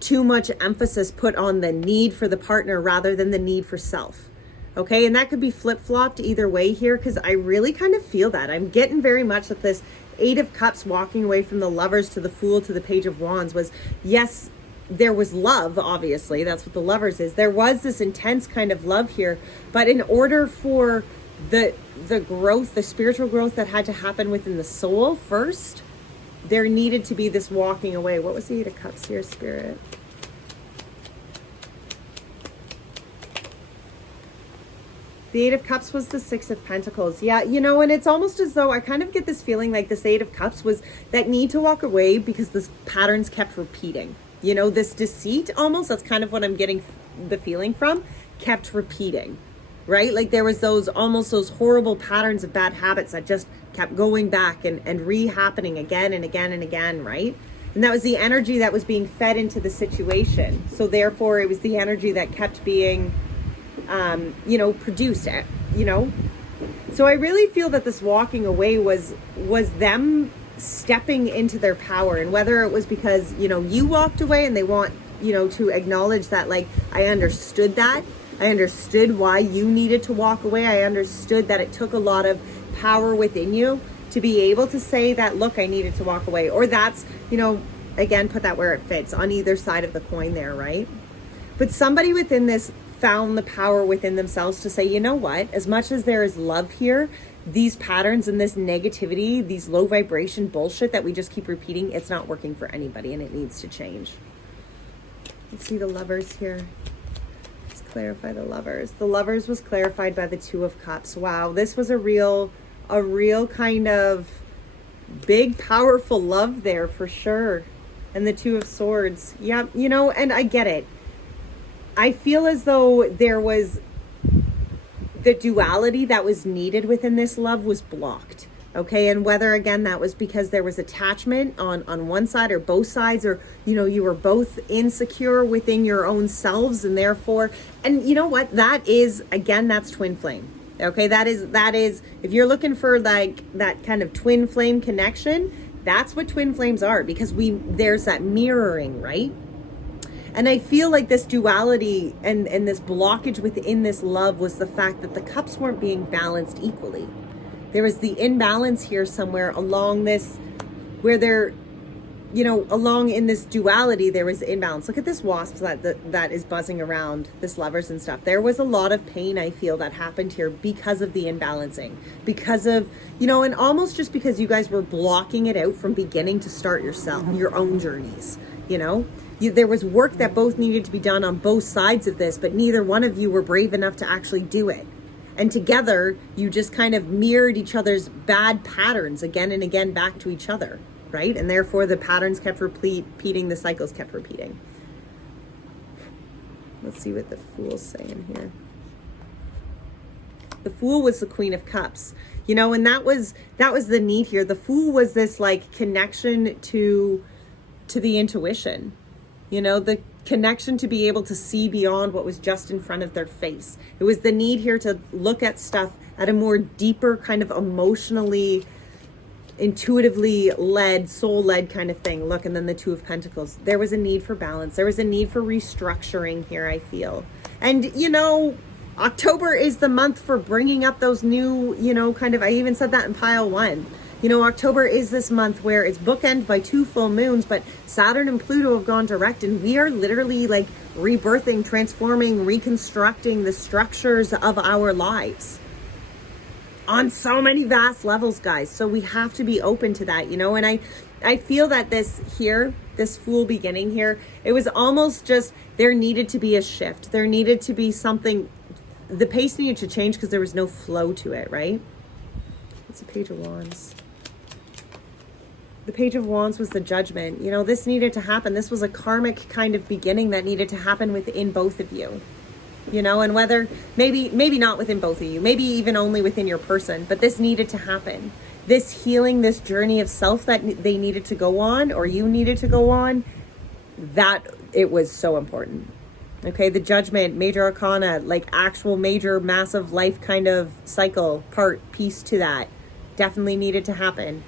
too much emphasis put on the need for the partner rather than the need for self. Okay, and that could be flip-flopped either way here, because I really kind of feel that. I'm getting very much that this Eight of Cups walking away from the Lovers to the Fool to the Page of Wands was, yes, there was love, obviously. That's what the Lovers is. There was this intense kind of love here, but in order for the growth, the spiritual growth that had to happen within the soul first, there needed to be this walking away. What was the Eight of Cups here, Spirit? The Eight of Cups was the Six of Pentacles. Yeah, you know, and it's almost as though I kind of get this feeling like this Eight of Cups was that need to walk away because this patterns kept repeating. You know, this deceit almost, that's kind of what I'm getting the feeling from, kept repeating, right? Like there was those horrible patterns of bad habits that just kept going back and re-happening again and again and again, right? And that was the energy that was being fed into the situation. So therefore it was the energy that kept being you know, produced, you know. So I really feel that this walking away was them stepping into their power, and whether it was because, you know, you walked away and they want, you know, to acknowledge that, like, I understood that. I understood why you needed to walk away. I understood that it took a lot of power within you to be able to say that, look, I needed to walk away. Or that's, you know, again, put that where it fits on either side of the coin there, right? But somebody within this found the power within themselves to say, you know what, as much as there is love here, these patterns and this negativity, these low vibration bullshit that we just keep repeating, it's not working for anybody and it needs to change. Let's see the Lovers here. Let's clarify the Lovers. The Lovers was clarified by the Two of Cups. Wow, this was a real kind of big, powerful love there for sure. And the Two of Swords. Yeah, you know, and I get it. I feel as though there was the duality that was needed within this love was blocked. Okay, and whether again that was because there was attachment on one side or both sides, or, you know, you were both insecure within your own selves, and therefore, and you know what, that is, again, that's twin flame. Okay, that is if you're looking for like that kind of twin flame connection, that's what twin flames are, because there's that mirroring, right? And I feel like this duality and this blockage within this love was the fact that the cups weren't being balanced equally. There was the imbalance here somewhere along this, where there, you know, along in this duality, there was imbalance. Look at this wasp that is buzzing around this Lovers and stuff. There was a lot of pain, I feel, that happened here because of the imbalancing, because of, you know, and almost just because you guys were blocking it out from beginning to start your own journeys, you know. There was work that both needed to be done on both sides of this, but neither one of you were brave enough to actually do it. And together, you just kind of mirrored each other's bad patterns again and again back to each other, right? And therefore, the patterns kept repeating, the cycles kept repeating. Let's see what the Fool's saying here. The Fool was the Queen of Cups, you know, and that was the need here. The Fool was this like connection to the intuition. You know, the connection to be able to see beyond what was just in front of their face. It was the need here to look at stuff at a more deeper kind of emotionally, intuitively led, soul led kind of thing. Look, and then the Two of Pentacles. There was a need for balance. There was a need for restructuring here, I feel. And, you know, October is the month for bringing up those new, you know, kind of, I even said that in pile one. You know, October is this month where it's bookended by 2 full moons, but Saturn and Pluto have gone direct, and we are literally like rebirthing, transforming, reconstructing the structures of our lives on so many vast levels, guys. So we have to be open to that, you know, and I feel that this Fool beginning here, it was almost just, there needed to be a shift. There needed to be something, the pace needed to change because there was no flow to it, right? It's a Page of Wands. The Page of Wands was the Judgment. You know, this needed to happen. This was a karmic kind of beginning that needed to happen within both of you. You know, and whether, maybe not within both of you, maybe even only within your person, but this needed to happen. This healing, this journey of self that they needed to go on, or you needed to go on, that it was so important. Okay, the Judgment, major arcana, like actual major, massive life kind of cycle, piece to that, definitely needed to happen.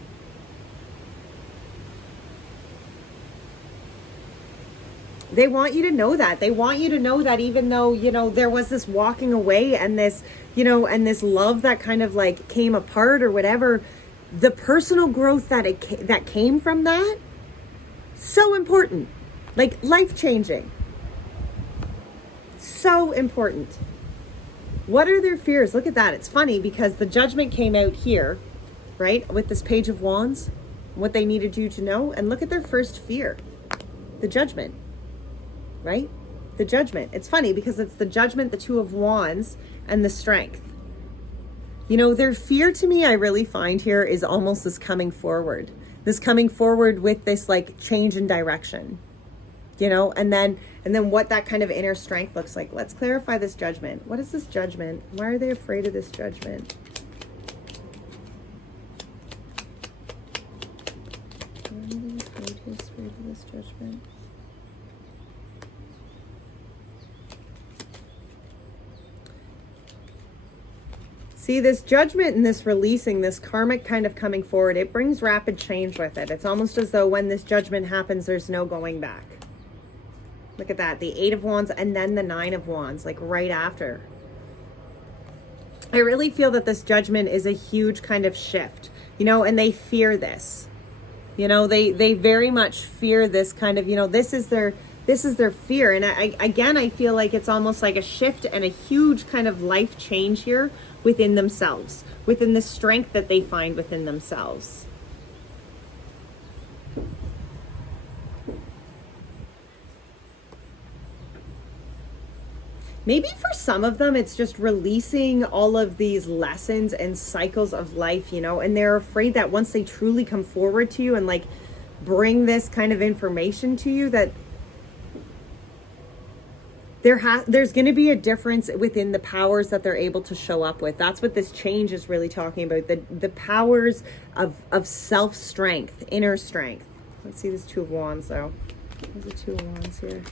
They want you to know that. They want you to know that even though, there was this walking away and this, and this love that kind of like came apart or whatever, the personal growth that came from that, so important. Like life-changing. So important. What are their fears? Look at that. It's funny because the Judgment came out here, right? With this Page of Wands, what they needed you to know. And look at their first fear. The Judgment. Right? The Judgment. It's funny because it's the Judgment, the Two of Wands, and the Strength. Their fear to me, I really find here is almost this coming forward. This coming forward with this like change in direction. And then what that kind of inner strength looks like. Let's clarify this Judgment. What is this Judgment? Why are they afraid of this Judgment? Why are they afraid of this Judgment? See, this Judgment and this releasing, this karmic kind of coming forward, it brings rapid change with it. It's almost as though when this Judgment happens, there's no going back. Look at that, the 8 of Wands and then the 9 of Wands, like right after. I really feel that this Judgment is a huge kind of shift, and they fear this. They very much fear this kind of, this is their fear. And I feel like it's almost like a shift and a huge kind of life change here within themselves, within the strength that they find within themselves. Maybe for some of them, it's just releasing all of these lessons and cycles of life, and they're afraid that once they truly come forward to you and like bring this kind of information to you, that there's going to be a difference within the powers that they're able to show up with. That's what this change is really talking about. The powers of self-strength, inner strength. Let's see this 2 of Wands though. There's a 2 of Wands here.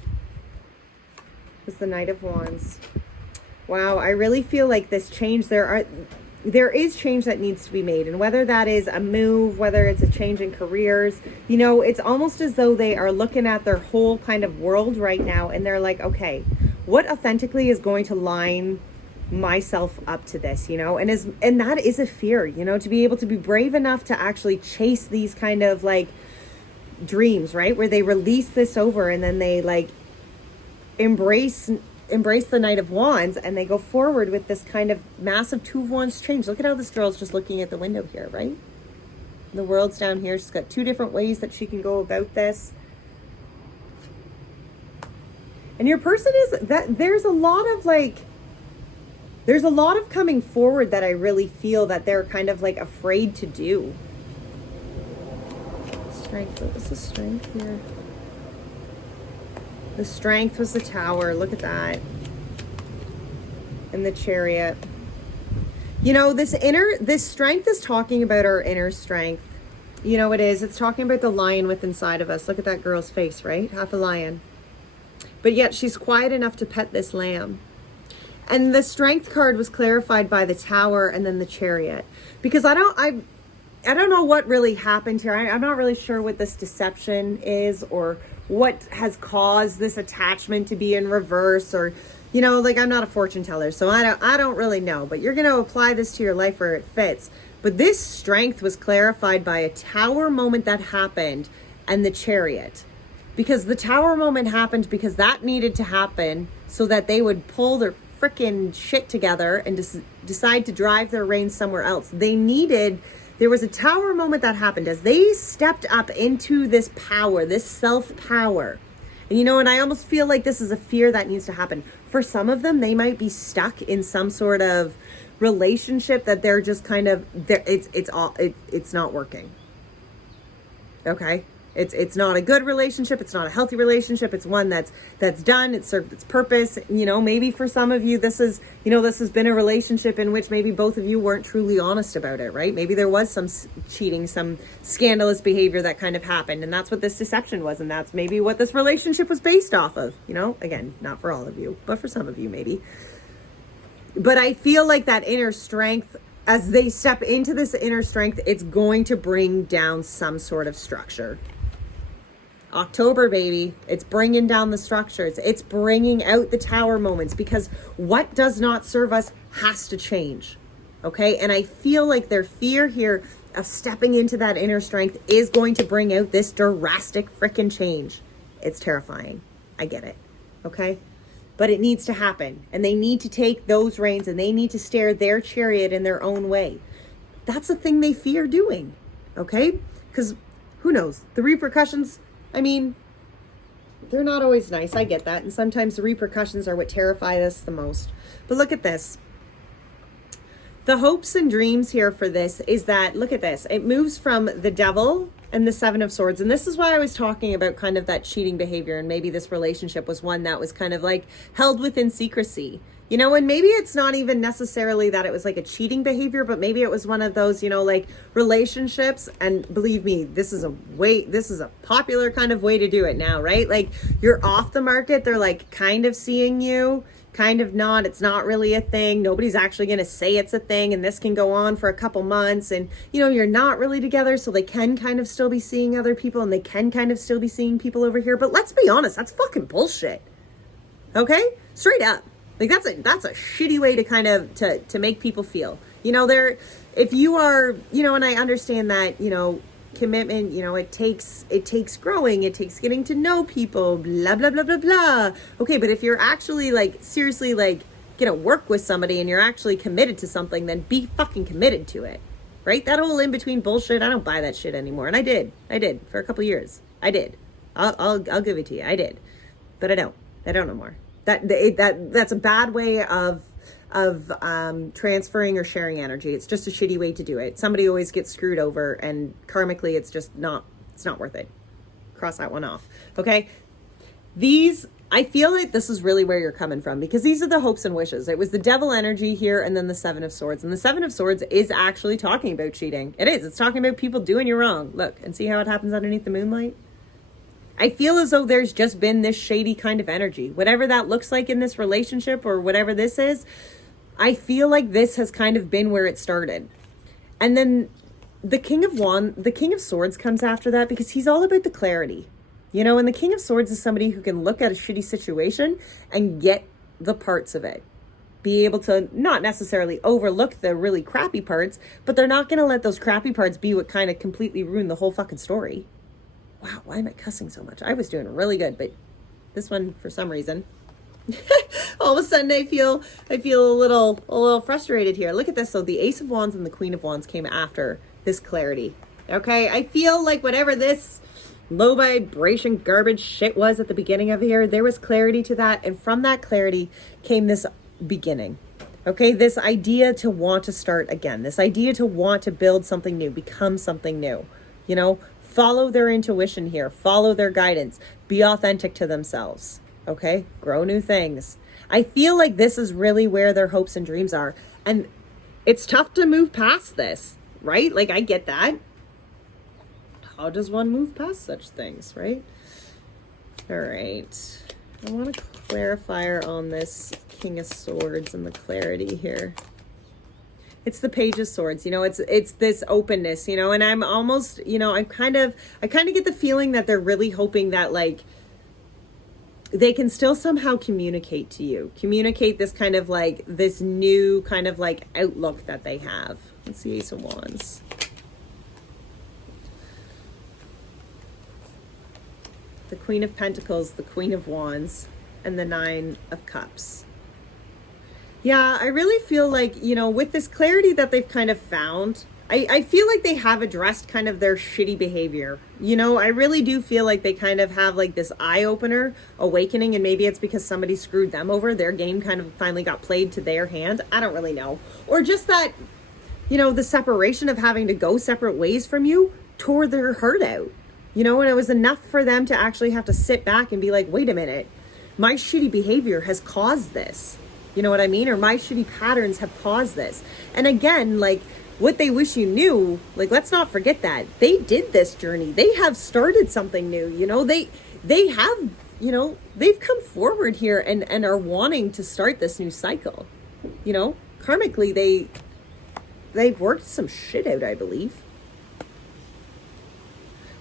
It's the Knight of Wands. Wow, I really feel like this change, there is change that needs to be made. And whether that is a move, whether it's a change in careers, it's almost as though they are looking at their whole kind of world right now. And they're like, okay, what authentically is going to line myself up to this, and that is a fear, to be able to be brave enough to actually chase these kind of like dreams, right? Where they release this over and then they like embrace the Knight of Wands and they go forward with this kind of massive 2 of Wands change. Look at how this girl's just looking at the window here, right? The world's down here. She's got 2 different ways that she can go about this. And your person is that there's a lot of coming forward that I really feel that they're kind of like afraid to do. Strength. What was the strength here? The Strength was the Tower. Look at that. And the Chariot. This strength is talking about our inner strength. It is. It's talking about the lion within inside of us. Look at that girl's face, right? Half a lion. But yet she's quiet enough to pet this lamb. And the Strength card was clarified by the Tower and then the Chariot. Because I don't know what really happened here. I'm not really sure what this deception is or what has caused this attachment to be in reverse, or I'm not a fortune teller, so I don't really know, but you're going to apply this to your life where it fits. But this Strength was clarified by a Tower moment that happened and the Chariot, because the Tower moment happened because that needed to happen so that they would pull their freaking shit together and decide to drive their reins somewhere else. There was a Tower moment that happened as they stepped up into this power, this self-power. And I almost feel like this is a fear that needs to happen. For some of them, they might be stuck in some sort of relationship that they're just kind of, it's not working. Okay? It's not a good relationship. It's not a healthy relationship. It's one that's done. It's served its purpose. Maybe for some of you, this has been a relationship in which maybe both of you weren't truly honest about it, right? Maybe there was some cheating, some scandalous behavior that kind of happened. And that's what this deception was. And that's maybe what this relationship was based off of. Again, not for all of you, but for some of you maybe. But I feel like that inner strength, as they step into this inner strength, it's going to bring down some sort of structure. October, baby. It's bringing down the structures. It's bringing out the tower moments, because what does not serve us has to change. Okay. And I feel like their fear here of stepping into that inner strength is going to bring out this drastic freaking change. It's terrifying. I get it. Okay. But it needs to happen, and they need to take those reins, and they need to steer their chariot in their own way. That's the thing they fear doing. Okay. Because who knows, the repercussions, I mean, they're not always nice. I get that. And sometimes the repercussions are what terrify us the most. But look at this. The hopes and dreams here for this is that, look at this. It moves from the devil and the Seven of Swords. And this is why I was talking about kind of that cheating behavior. And maybe this relationship was one that was kind of like held within secrecy. You know, and maybe it's not even necessarily that it was like a cheating behavior, but maybe it was one of those, you know, like relationships. And believe me, this is a popular kind of way to do it now, right? Like, you're off the market. They're like kind of seeing you, kind of not. It's not really a thing. Nobody's actually going to say it's a thing. And this can go on for a couple months. And, you know, you're not really together. So they can kind of still be seeing other people, and they can kind of still be seeing people over here. But let's be honest, that's fucking bullshit. Okay? Straight up. Like, that's a shitty way to kind of, to make people feel, you know, if you are, you know, and I understand that, you know, commitment, you know, it takes growing, it takes getting to know people, blah, blah, blah, blah, blah. Okay. But if you're actually like, seriously, like gonna work with somebody and you're actually committed to something, then be fucking committed to it. Right. That whole in between bullshit, I don't buy that shit anymore. And I did for a couple of years. I did. I'll give it to you. I did, but I don't no more. That's a bad way of transferring or sharing energy. It's just a shitty way to do it. Somebody always gets screwed over, and karmically it's not worth it. Cross that one off. Okay. I feel like this is really where you're coming from, because these are the hopes and wishes. It was the devil energy here, and then the Seven of Swords. And the Seven of Swords is actually talking about cheating. It is. It's talking about people doing you wrong. Look and see how it happens underneath the moonlight. I feel as though there's just been this shady kind of energy, whatever that looks like in this relationship or whatever this is. I feel like this has kind of been where it started. And then the King of Swords comes after that, because he's all about the clarity, you know, and the King of Swords is somebody who can look at a shitty situation and get the parts of it, be able to not necessarily overlook the really crappy parts, but they're not going to let those crappy parts be what kind of completely ruin the whole fucking story. Wow, why am I cussing so much? I was doing really good, but this one, for some reason, all of a sudden I feel a little frustrated here. Look at this. So the Ace of Wands and the Queen of Wands came after this clarity. Okay, I feel like whatever this low vibration garbage shit was at the beginning of here, there was clarity to that, and from that clarity came this beginning. Okay, this idea to want to start again, this idea to want to build something new, become something new, you know. Follow their intuition here. Follow their guidance. Be authentic to themselves. Okay? Grow new things. I feel like this is really where their hopes and dreams are. And it's tough to move past this, right? Like, I get that. How does one move past such things, right? All right. I want a clarifier on this King of Swords and the clarity here. It's the Page of Swords, you know, it's this openness, you know, and I'm almost, you know, I kind of get the feeling that they're really hoping that, like, they can still somehow communicate to you, communicate this kind of like, this new kind of like outlook that they have. Let's see, Ace of Wands. The Queen of Pentacles, the Queen of Wands, and the Nine of Cups. Yeah, I really feel like, you know, with this clarity that they've kind of found, I feel like they have addressed kind of their shitty behavior. You know, I really do feel like they kind of have like this eye-opener awakening, and maybe it's because somebody screwed them over. Their game kind of finally got played to their hand. I don't really know. Or just that, you know, the separation of having to go separate ways from you tore their heart out. You know, and it was enough for them to actually have to sit back and be like, wait a minute, my shitty behavior has caused this. You know what I mean? Or my shitty patterns have caused this. And again, like, what they wish you knew, like, let's not forget that they did this journey. They have started something new. You know, they have, you know, they've come forward here and are wanting to start this new cycle. You know, karmically, they've worked some shit out, I believe.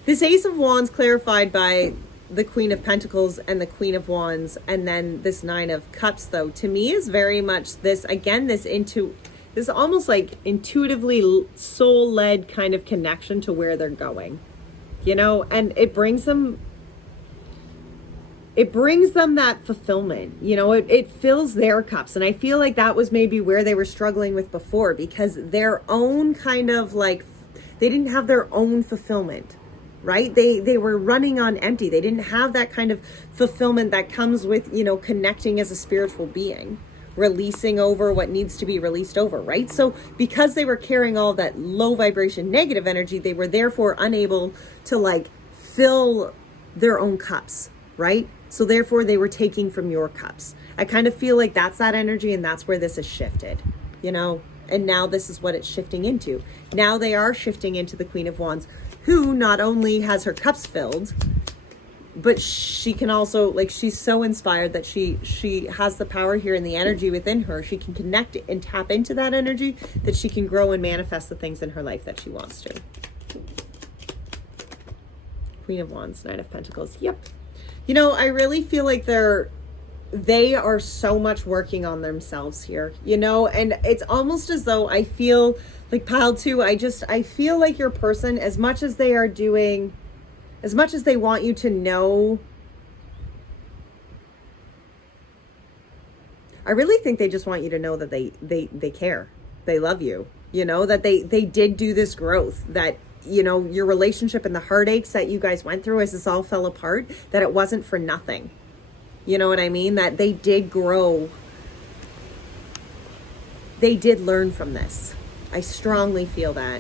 This Ace of Wands clarified by the Queen of Pentacles and the Queen of Wands, and then this Nine of Cups, though, to me is very much this, again, this almost like intuitively soul-led kind of connection to where they're going, you know, and it brings them that fulfillment, you know, it fills their cups. And I feel like that was maybe where they were struggling with before, because their own kind of like, they didn't have their own fulfillment, right? They were running on empty. They didn't have that kind of fulfillment that comes with, you know, connecting as a spiritual being, releasing over what needs to be released over, right? So because they were carrying all that low vibration negative energy, they were therefore unable to like fill their own cups, right? So therefore they were taking from your cups. I kind of feel like that's that energy, and that's where this is shifted, you know? And now this is what it's shifting into. Now they are shifting into the Queen of Wands, who not only has her cups filled, but she can also, like, she's so inspired that she has the power here and the energy within her. She can connect and tap into that energy, that she can grow and manifest the things in her life that she wants to. Queen of Wands, Nine of Pentacles. Yep. You know, I really feel like they are so much working on themselves here, you know, and it's almost as though I feel like pile two, I feel like your person, as much as they want you to know, I really think they just want you to know that they care. They love you, you know, that they did do this growth, that, you know, your relationship and the heartaches that you guys went through as this all fell apart, that it wasn't for nothing. You know what I mean? That they did grow. They did learn from this. I strongly feel that.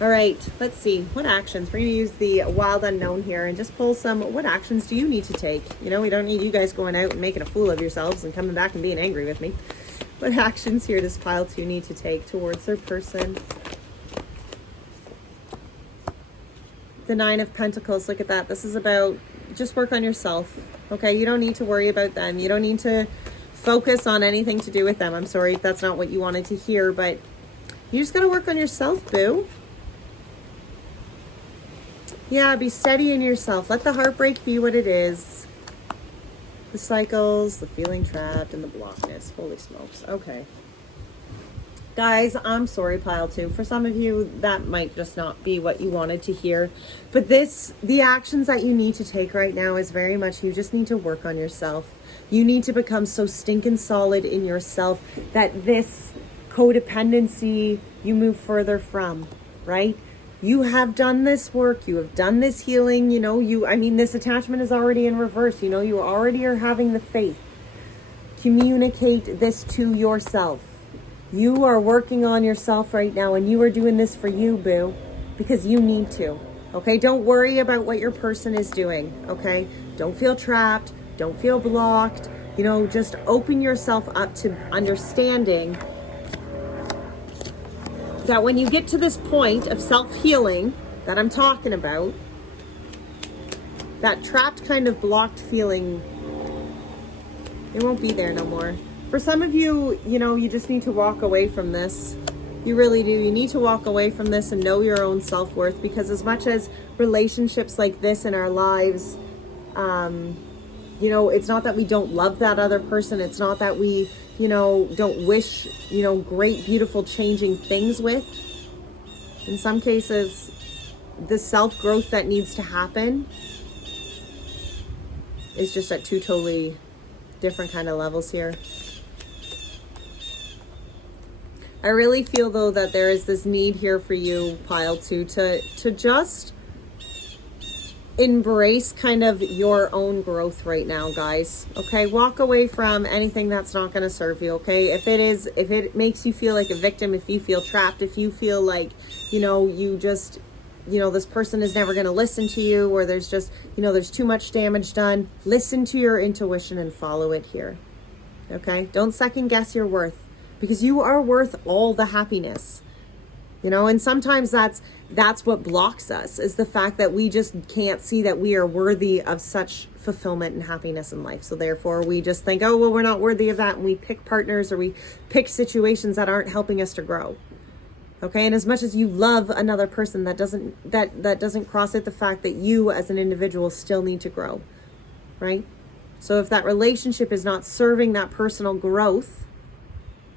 All right, let's see. What actions? We're going to use the Wild Unknown here and just pull some. What actions do you need to take? You know, we don't need you guys going out and making a fool of yourselves and coming back and being angry with me. What actions here does pile two need to take towards their person? The Nine of Pentacles, look at that. This is about just work on yourself, okay? You don't need to worry about them. You don't need to focus on anything to do with them. I'm sorry if that's not what you wanted to hear, but you just got to work on yourself, boo. Yeah, be steady in yourself. Let the heartbreak be what it is. The cycles, the feeling trapped, and the blockness. Holy smokes. Okay. Guys, I'm sorry, pile two. For some of you, that might just not be what you wanted to hear. But the actions that you need to take right now is very much, you just need to work on yourself. You need to become so stinking solid in yourself that this codependency you move further from, right? You have done this work. You have done this healing. You know, this attachment is already in reverse. You know, you already are having the faith. Communicate this to yourself. You are working on yourself right now, and you are doing this for you, boo, because you need to, okay? Don't worry about what your person is doing, okay? Don't feel trapped. Don't feel blocked. You know, just open yourself up to understanding that when you get to this point of self-healing that I'm talking about, that trapped kind of blocked feeling, it won't be there no more. For some of you, you know, you just need to walk away from this. You really do. You need to walk away from this and know your own self-worth, because as much as relationships like this in our lives, you know, it's not that we don't love that other person. It's not that we, you know, don't wish, you know, great, beautiful, changing things with. In some cases, the self-growth that needs to happen is just at two totally different kind of levels here. I really feel, though, that there is this need here for you, pile two, to just embrace kind of your own growth right now, guys. Okay, walk away from anything that's not going to serve you. Okay, if it makes you feel like a victim, if you feel trapped, if you feel like, you know, this person is never going to listen to you, or there's just, you know, there's too much damage done, listen to your intuition and follow it here. Okay, don't second guess your worth, because you are worth all the happiness. You know, and sometimes that's what blocks us, is the fact that we just can't see that we are worthy of such fulfillment and happiness in life. So therefore we just think, oh, well, we're not worthy of that. And we pick partners, or we pick situations that aren't helping us to grow. Okay, and as much as you love another person, that doesn't cross it the fact that you as an individual still need to grow, right? So if that relationship is not serving that personal growth,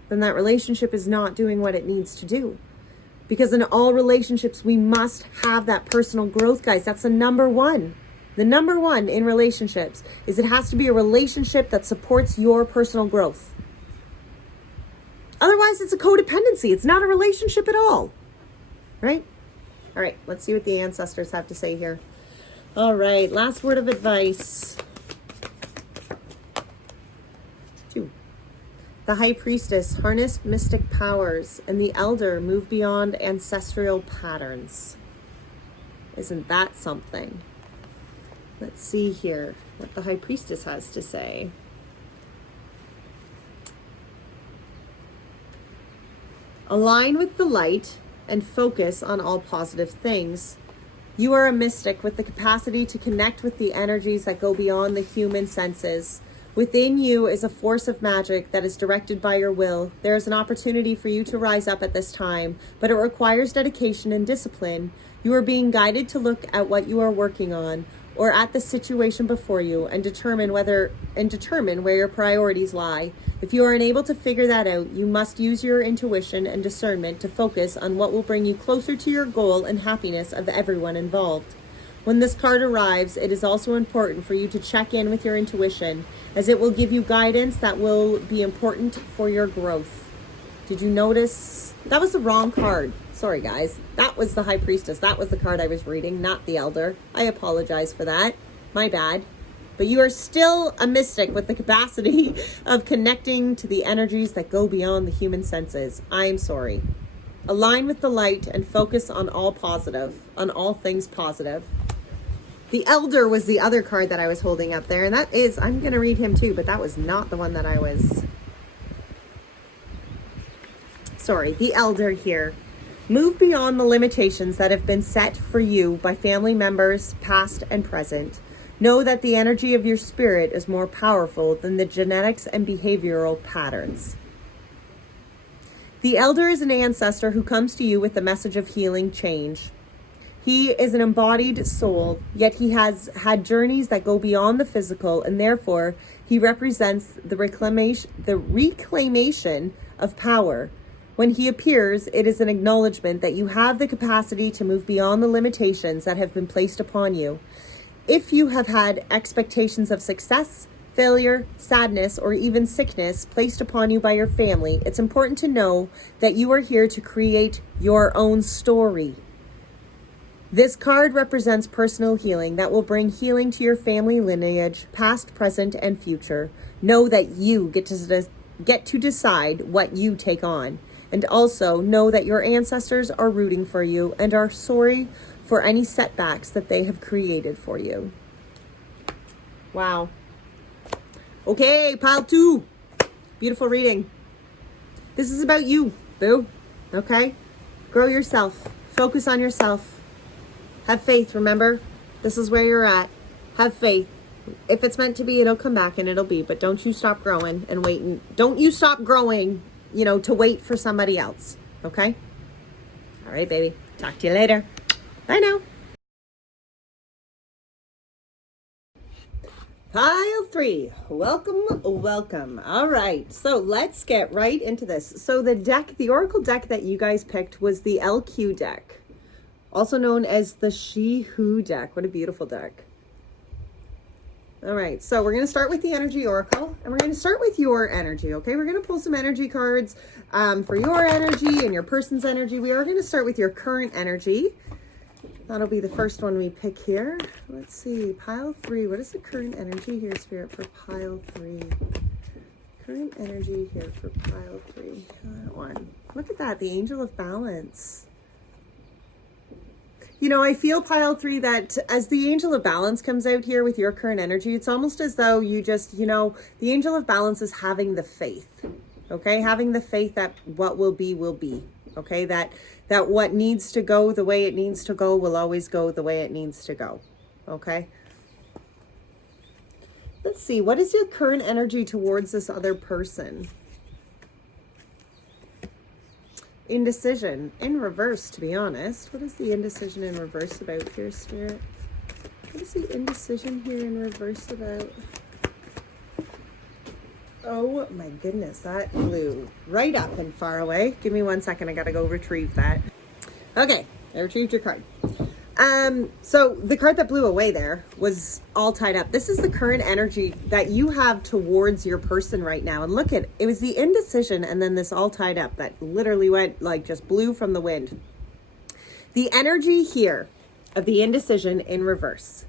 then that relationship is not doing what it needs to do. Because in all relationships, we must have that personal growth, guys. That's the number one. The number one in relationships is it has to be a relationship that supports your personal growth. Otherwise, it's a codependency. It's not a relationship at all, right? All right, let's see what the ancestors have to say here. All right, last word of advice. 2. The High Priestess, harness mystic powers, and the Elder, move beyond ancestral patterns. Isn't that something? Let's see here what the High Priestess has to say. Align with the light and focus on all positive things. You are a mystic with the capacity to connect with the energies that go beyond the human senses. Within you is a force of magic that is directed by your will. There is an opportunity for you to rise up at this time, but it requires dedication and discipline. You are being guided to look at what you are working on or at the situation before you and determine where your priorities lie. If you are unable to figure that out, you must use your intuition and discernment to focus on what will bring you closer to your goal and happiness of everyone involved. When this card arrives, it is also important for you to check in with your intuition, as it will give you guidance that will be important for your growth. Did you notice? That was the wrong card. Sorry, guys. That was the High Priestess. That was the card I was reading, not the Elder. I apologize for that. My bad. But you are still a mystic with the capacity of connecting to the energies that go beyond the human senses. I am sorry. Align with the light and focus on all things positive. The Elder was the other card that I was holding up there, and that is, I'm going to read him too, but that was not the one that I was... Sorry, the Elder here. Move beyond the limitations that have been set for you by family members, past and present. Know that the energy of your spirit is more powerful than the genetics and behavioral patterns. The Elder is an ancestor who comes to you with the message of healing change. He is an embodied soul, yet he has had journeys that go beyond the physical, and therefore he represents the reclamation of power. When he appears, it is an acknowledgement that you have the capacity to move beyond the limitations that have been placed upon you. If you have had expectations of success, failure, sadness, or even sickness placed upon you by your family, it's important to know that you are here to create your own story. This card represents personal healing that will bring healing to your family lineage, past, present, and future. Know that you get to decide what you take on. And also know that your ancestors are rooting for you and are sorry for any setbacks that they have created for you. Wow. Okay, pile 2. Beautiful reading. This is about you, boo. Okay? Grow yourself. Focus on yourself. Have faith, remember? This is where you're at. Have faith. If it's meant to be, it'll come back and it'll be. But don't you stop growing and waiting. Don't you stop growing, to wait for somebody else. Okay? All right, baby. Talk to you later. Bye now. Pile 3. Welcome. All right. So let's get right into this. So the oracle deck that you guys picked was the LQ deck, also known as the She-Who deck. What a beautiful deck. All right, so we're going to start with the energy oracle, and we're going to start with your energy, okay? We're going to pull some energy cards for your energy and your person's energy. We are going to start with your current energy. That'll be the first one we pick here. Let's see, pile 3. What is the current energy here, Spirit, for pile 3? Current energy here for pile 3. That one. Look at that, the Angel of Balance. I feel pile 3 that as the Angel of Balance comes out here with your current energy, it's almost as though you just, the Angel of Balance is having the faith, okay? Having the faith that what will be, okay? That what needs to go the way it needs to go will always go the way it needs to go, okay? Let's see, what is your current energy towards this other person? indecision in reverse, to be honest. What is the indecision in reverse about here, Spirit? What is the indecision here in reverse about? Oh my goodness, that blew right up and far away. Give me 1 second, I gotta go retrieve that. Okay, I retrieved your card. So the card that blew away there was all tied up. This is the current energy that you have towards your person right now. And look at it was the indecision and then this all tied up that literally went like just blew from the wind. The energy here of the indecision in reverse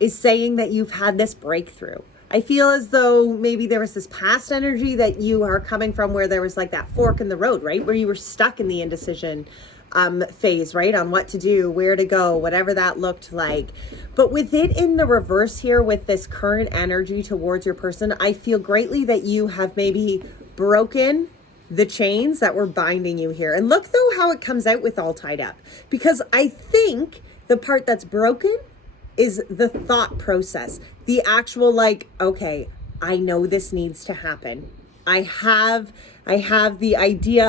is saying that you've had this breakthrough. I feel as though maybe there was this past energy that you are coming from where there was like that fork in the road, right? Where you were stuck in the indecision phase, right? On what to do, where to go, whatever that looked like. But with it in the reverse here, with this current energy towards your person, I feel greatly that you have maybe broken the chains that were binding you here. And look though how it comes out with all tied up, because I think the part that's broken is the thought process, the actual like, okay, I know this needs to happen. I have the idea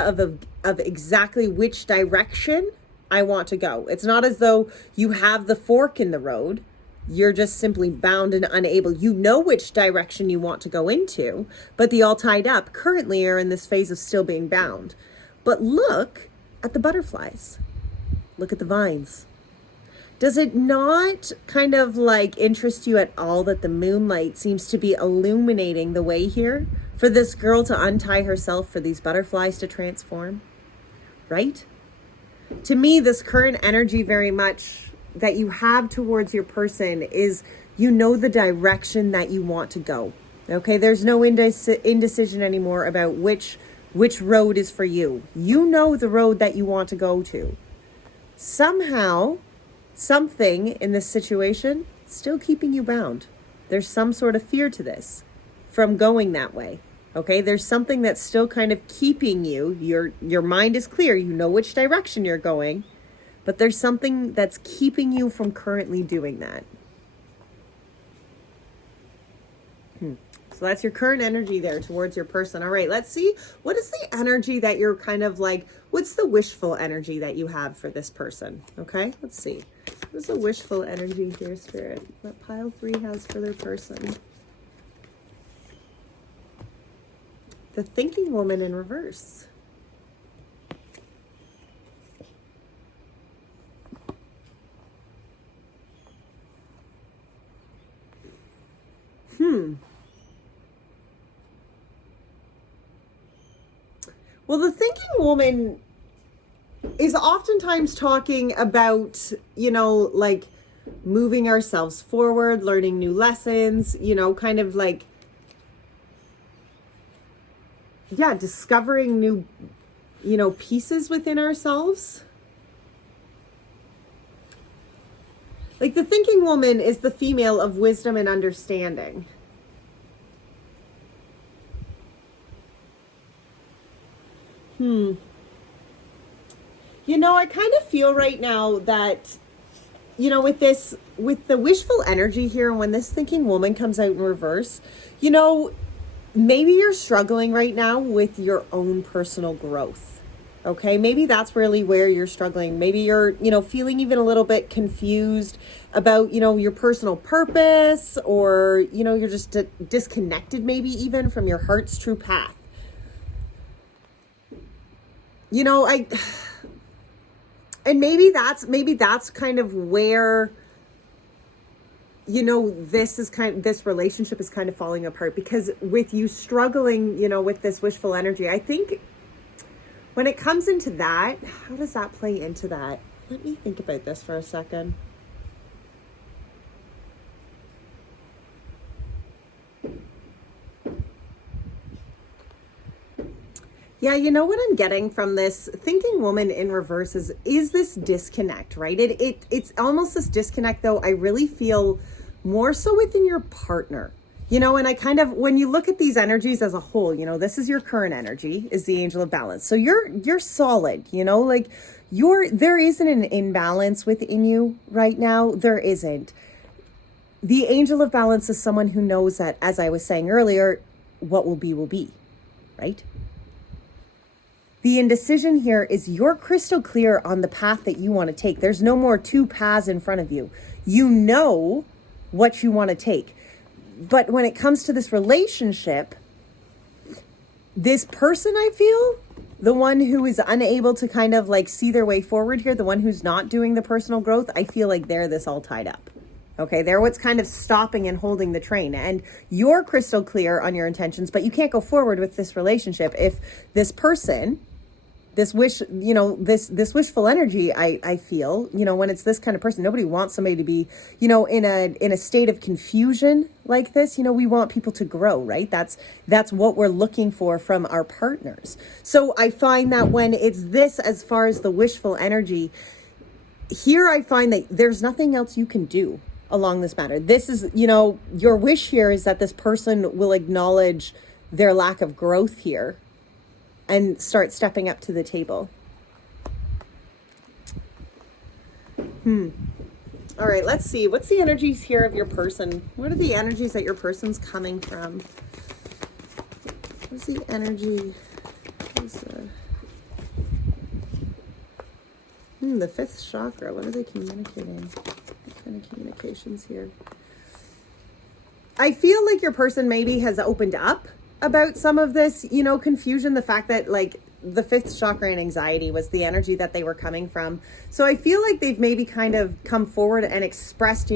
of exactly which direction I want to go. It's not as though you have the fork in the road. You're just simply bound and unable. You know which direction you want to go into, but the all tied up currently are in this phase of still being bound. But look at the butterflies. Look at the vines. Does it not kind of like interest you at all that the moonlight seems to be illuminating the way here for this girl to untie herself, for these butterflies to transform, right? To me, this current energy very much that you have towards your person is, you know, the direction that you want to go. Okay, there's no indecision anymore about which road is for you. You know the road that you want to go to. Somehow, something in this situation still keeping you bound. There's some sort of fear to this from going that way. Okay, there's something that's still kind of keeping you. Your mind is clear. You know which direction you're going, but there's something that's keeping you from currently doing that. So that's your current energy there towards your person. All right, let's see. What is the energy that you're kind of like, what's the wishful energy that you have for this person? Okay, let's see. What's the wishful energy here, Spirit, that pile 3 has for their person? The thinking woman in reverse. Well, the thinking woman is oftentimes talking about, you know, like moving ourselves forward, learning new lessons, you know, kind of like, yeah, discovering new, you know, pieces within ourselves. Like the thinking woman is the female of wisdom and understanding. You know, I kind of feel right now that, you know, with the wishful energy here, when this thinking woman comes out in reverse, you know, maybe you're struggling right now with your own personal growth. Okay, maybe that's really where you're struggling. Maybe you're, you know, feeling even a little bit confused about, you know, your personal purpose, or, you know, you're just disconnected maybe even from your heart's true path. You know, and maybe that's kind of where, you know, this relationship is kind of falling apart, because with you struggling, you know, with this wishful energy, I think when it comes into that, how does that play into that? Let me think about this for a second. Yeah, you know what I'm getting from this thinking woman in reverse is this disconnect, right? It's almost this disconnect, though, I really feel more so within your partner. You know, and I kind of, when you look at these energies as a whole, you know, this is your current energy, is the Angel of Balance. So you're solid, you know, like there isn't an imbalance within you right now. There isn't. The Angel of Balance is someone who knows that, as I was saying earlier, what will be, right? The indecision here is you're crystal clear on the path that you want to take. There's no more two paths in front of you. You know what you want to take. But when it comes to this relationship, this person, I feel, the one who is unable to kind of like see their way forward here, the one who's not doing the personal growth, I feel like they're this all tied up. Okay, they're what's kind of stopping and holding the train. And you're crystal clear on your intentions, but you can't go forward with this relationship if this person, this wish, this wishful energy, I feel, when it's this kind of person, nobody wants somebody to be, in a state of confusion like this. We want people to grow, right? That's what we're looking for from our partners. So I find that when it's this, as far as the wishful energy here, I find that there's nothing else you can do along this matter. This is, your wish here is that this person will acknowledge their lack of growth here and start stepping up to the table. All right, let's see. What's the energies here of your person? What are the energies that your person's coming from? What's the energy? The fifth chakra. What are they communicating? What kind of communications here? I feel like your person maybe has opened up about some of this, confusion, the fact that like the fifth chakra and anxiety was the energy that they were coming from. So I feel like they've maybe kind of come forward and expressed,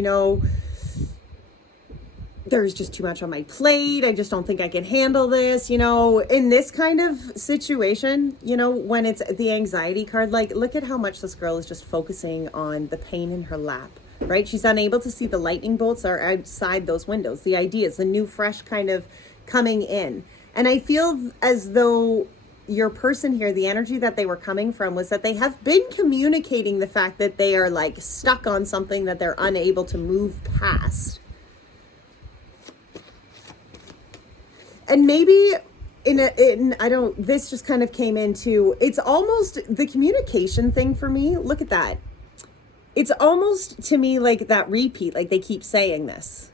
there's just too much on my plate. I just don't think I can handle this, in this kind of situation, when it's the anxiety card, like look at how much this girl is just focusing on the pain in her lap, right? She's unable to see the lightning bolts are outside those windows, the ideas, the new, fresh kind of coming in. And I feel as though your person here, the energy that they were coming from was that they have been communicating the fact that they are like stuck on something that they're unable to move past. And maybe this just kind of came into, it's almost the communication thing for me. Look at that. It's almost to me like that repeat, like they keep saying this,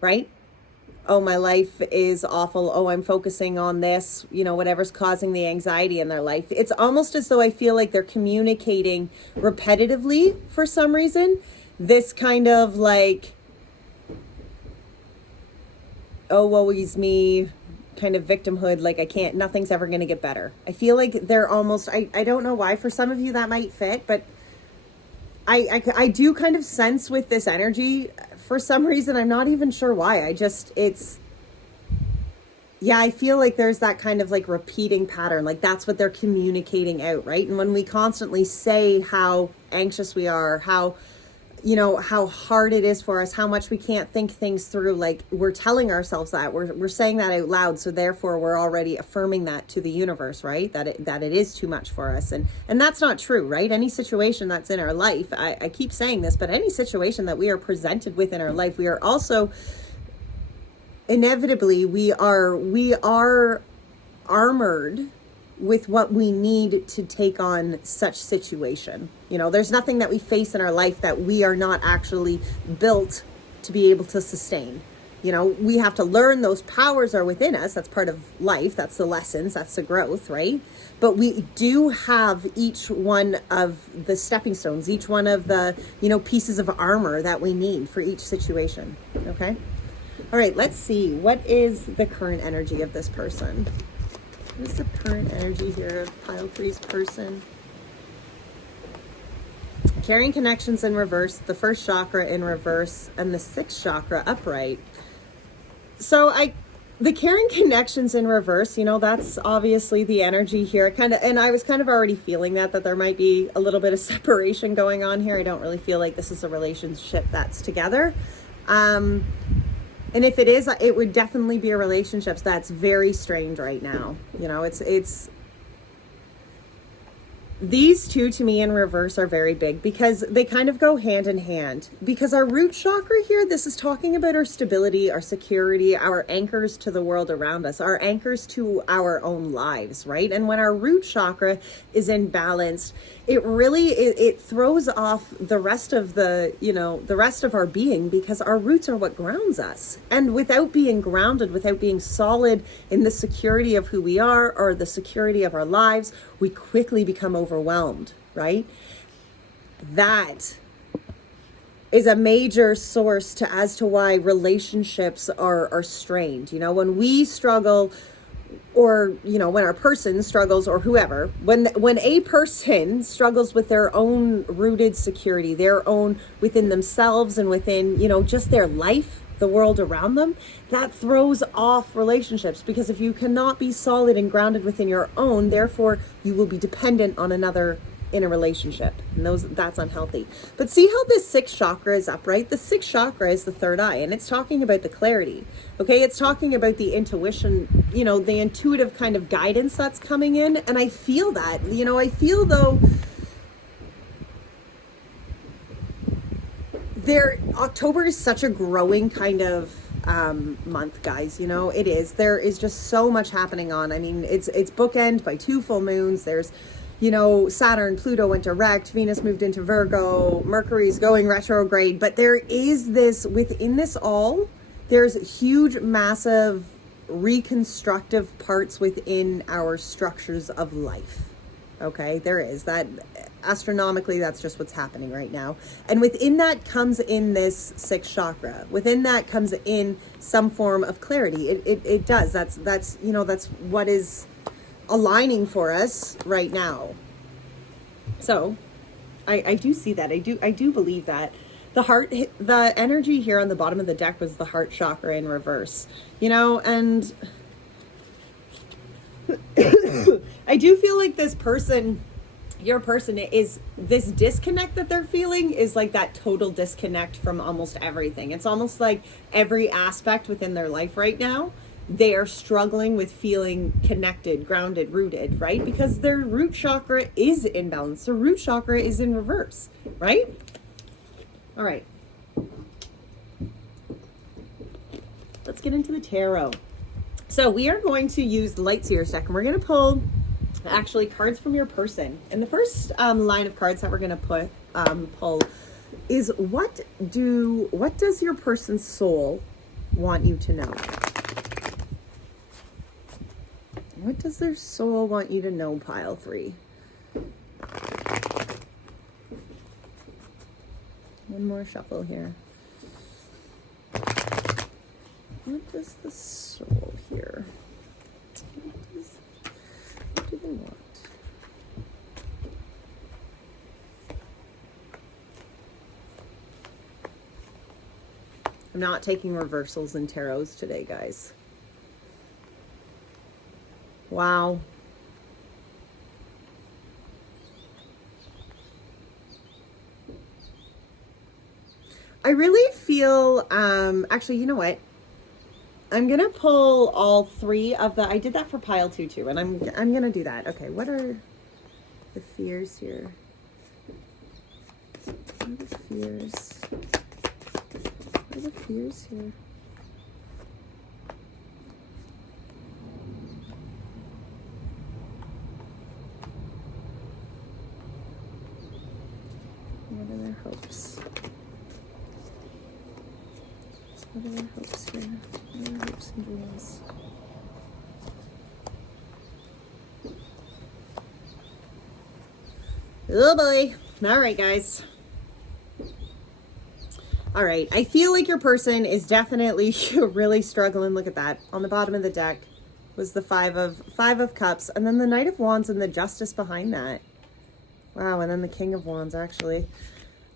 right? Oh, my life is awful. Oh, I'm focusing on this, whatever's causing the anxiety in their life. It's almost as though I feel like they're communicating repetitively for some reason. This kind of like, oh, woe is me kind of victimhood. Like nothing's ever going to get better. I feel like they're almost, I don't know why. For some of you that might fit, but I do kind of sense with this energy, for some reason, I'm not even sure why. I feel like there's that kind of like repeating pattern. Like that's what they're communicating out, right? And when we constantly say how anxious we are, how hard it is for us, how much we can't think things through, like we're telling ourselves that, we're saying that out loud. So therefore we're already affirming that to the universe, right? That it is too much for us. And that's not true, right? Any situation that's in our life, I keep saying this, but any situation that we are presented with in our life, we are also inevitably, we are armored with what we need to take on such situation. There's nothing that we face in our life that we are not actually built to be able to sustain. We have to learn those powers are within us. That's part of life. That's the lessons. That's the growth, right? But we do have each one of the stepping stones, each one of the, pieces of armor that we need for each situation. Okay. All right. Let's see. What is the current energy of this person? What is the current energy here of pile 3's person? Carrying connections in reverse, the first chakra in reverse, and the sixth chakra upright. So the carrying connections in reverse, that's obviously the energy here. And I was kind of already feeling that there might be a little bit of separation going on here. I don't really feel like this is a relationship that's together. And if it is, it would definitely be a relationship that's very strained right now. It's These two to me in reverse are very big because they kind of go hand in hand. Because our root chakra here, this is talking about our stability, our security, our anchors to the world around us, our anchors to our own lives, right? And when our root chakra is imbalanced, it throws off the rest of the rest of our being, because our roots are what grounds us. And without being grounded, without being solid in the security of who we are or the security of our lives, we quickly become overwhelmed, right? That is a major source as to why relationships are strained. When we struggle, or when our person struggles, or whoever, when a person struggles with their own rooted security, their own within themselves and within just their life, the world around them, that throws off relationships. Because if you cannot be solid and grounded within your own, therefore you will be dependent on another in a relationship, and that's unhealthy. But see how this sixth chakra is upright? The sixth chakra is the third eye, and it's talking about the clarity. Okay, it's talking about the intuition, the intuitive kind of guidance that's coming in. And I feel that, I feel though October is such a growing kind of month, guys. It is. There is just so much happening on. I mean, it's bookend by 2 full moons. There's Saturn, Pluto went direct, Venus moved into Virgo, Mercury's going retrograde. But there is this, within this all, there's huge, massive reconstructive parts within our structures of life. Okay, there is that. Astronomically, that's just what's happening right now. And within that comes in this sixth chakra. Within that comes in some form of clarity. It does. That's what is aligning for us right now. So I do see that. I do believe that. The energy here on the bottom of the deck was the heart chakra in reverse. And I do feel like your person is, this disconnect that they're feeling is like that total disconnect from almost everything. It's almost like every aspect within their life right now, they are struggling with feeling connected, grounded, rooted, right? Because their root chakra is imbalanced. The root chakra is in reverse, right? All right. Let's get into the tarot. So we are going to use the Light Seers deck, and we're going to pull actually cards from your person. And the first line of cards that we're going to pull is what does your person's soul want you to know? What does their soul want you to know, pile 3? One more shuffle here. What does the soul here? What do they want? I'm not taking reversals and tarots today, guys. Wow. I really feel, actually, you know what? I'm going to pull all 3 of I did that for pile 2 too, and I'm going to do that. Okay, what are the fears here? What are the fears? What are the fears here? What are their hopes? What are their hopes here? What are their hopes and dreams? Oh boy. All right, guys. All right. I feel like your person is definitely really struggling. Look at that. On the bottom of the deck was the five of Cups, and then the Knight of Wands and the Justice behind that. Wow, and then the King of Wands, actually.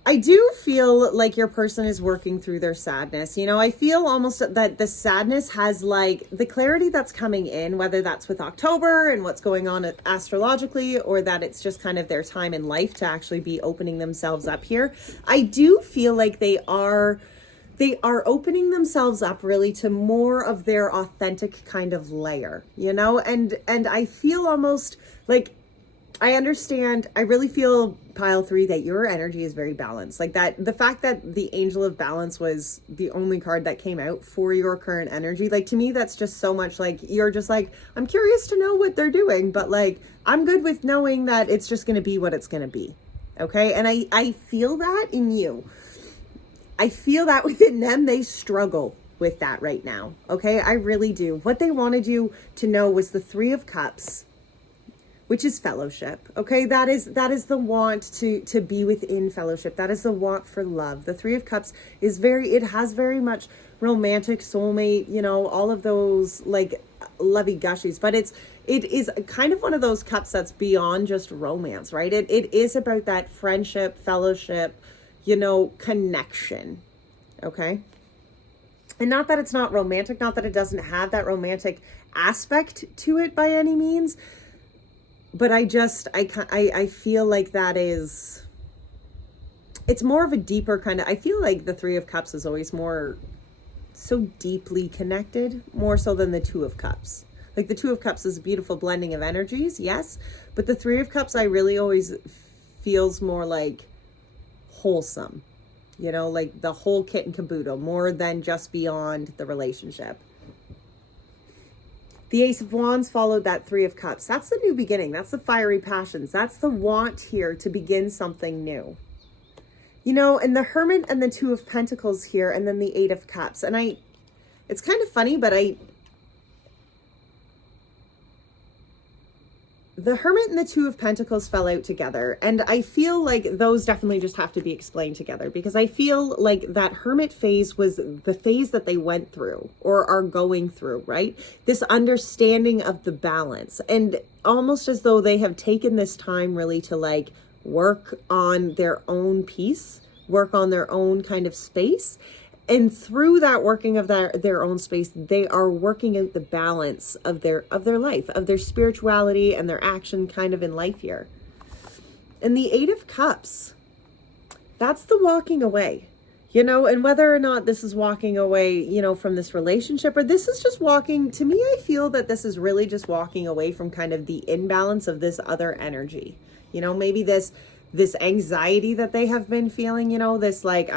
I do feel like your person is working through their sadness. I feel almost that the sadness has like the clarity that's coming in, whether that's with October and what's going on astrologically, or that it's just kind of their time in life to actually be opening themselves up here. I do feel like they are opening themselves up really to more of their authentic kind of layer, and I feel almost like I understand. I really feel, pile 3, that your energy is very balanced. Like that, the fact that the Angel of Balance was the only card that came out for your current energy, like to me, that's just so much like, you're just like, I'm curious to know what they're doing, but like, I'm good with knowing that it's just going to be what it's going to be. Okay. And I feel that in you. I feel that within them. They struggle with that right now. Okay. I really do. What they wanted you to know was the 3 of Cups, which is fellowship. Okay, that is the want to be within fellowship. That is the want for love. The 3 of Cups is it has very much romantic, soulmate, you know, all of those like lovey gushies, but it is kind of one of those cups that's beyond just romance, right? It is about that friendship, fellowship, you know, connection. Okay. And not that it's not romantic, not that it doesn't have that romantic aspect to it by any means, but I feel like that is, it's more of a deeper kind of, I feel like the 3 of Cups is always more so deeply connected, more so than the 2 of Cups. Like the 2 of Cups is a beautiful blending of energies, yes, but the 3 of Cups I really always feels more like wholesome, you know, like the whole kit and caboodle, more than just beyond the relationship. The Ace of Wands followed that 3 of Cups. That's the new beginning. That's the fiery passions. That's the want here to begin something new. You know, and the Hermit and the 2 of Pentacles here, and then the 8 of Cups. And it's kind of funny, but the Hermit and the 2 of Pentacles fell out together. And I feel like those definitely just have to be explained together, because I feel like that Hermit phase was the phase that they went through or are going through, right? This understanding of the balance, and almost as though they have taken this time really to like work on their own peace, work on their own kind of space. And through that working of their own space, they are working out the balance of their life, of their spirituality and their action kind of in life here. And the 8 of Cups, that's the walking away, you know, and whether or not this is walking away, you know, from this relationship, or this is just walking, to me, I feel that this is really just walking away from kind of the imbalance of this other energy, you know, maybe this anxiety that they have been feeling, you know, this like,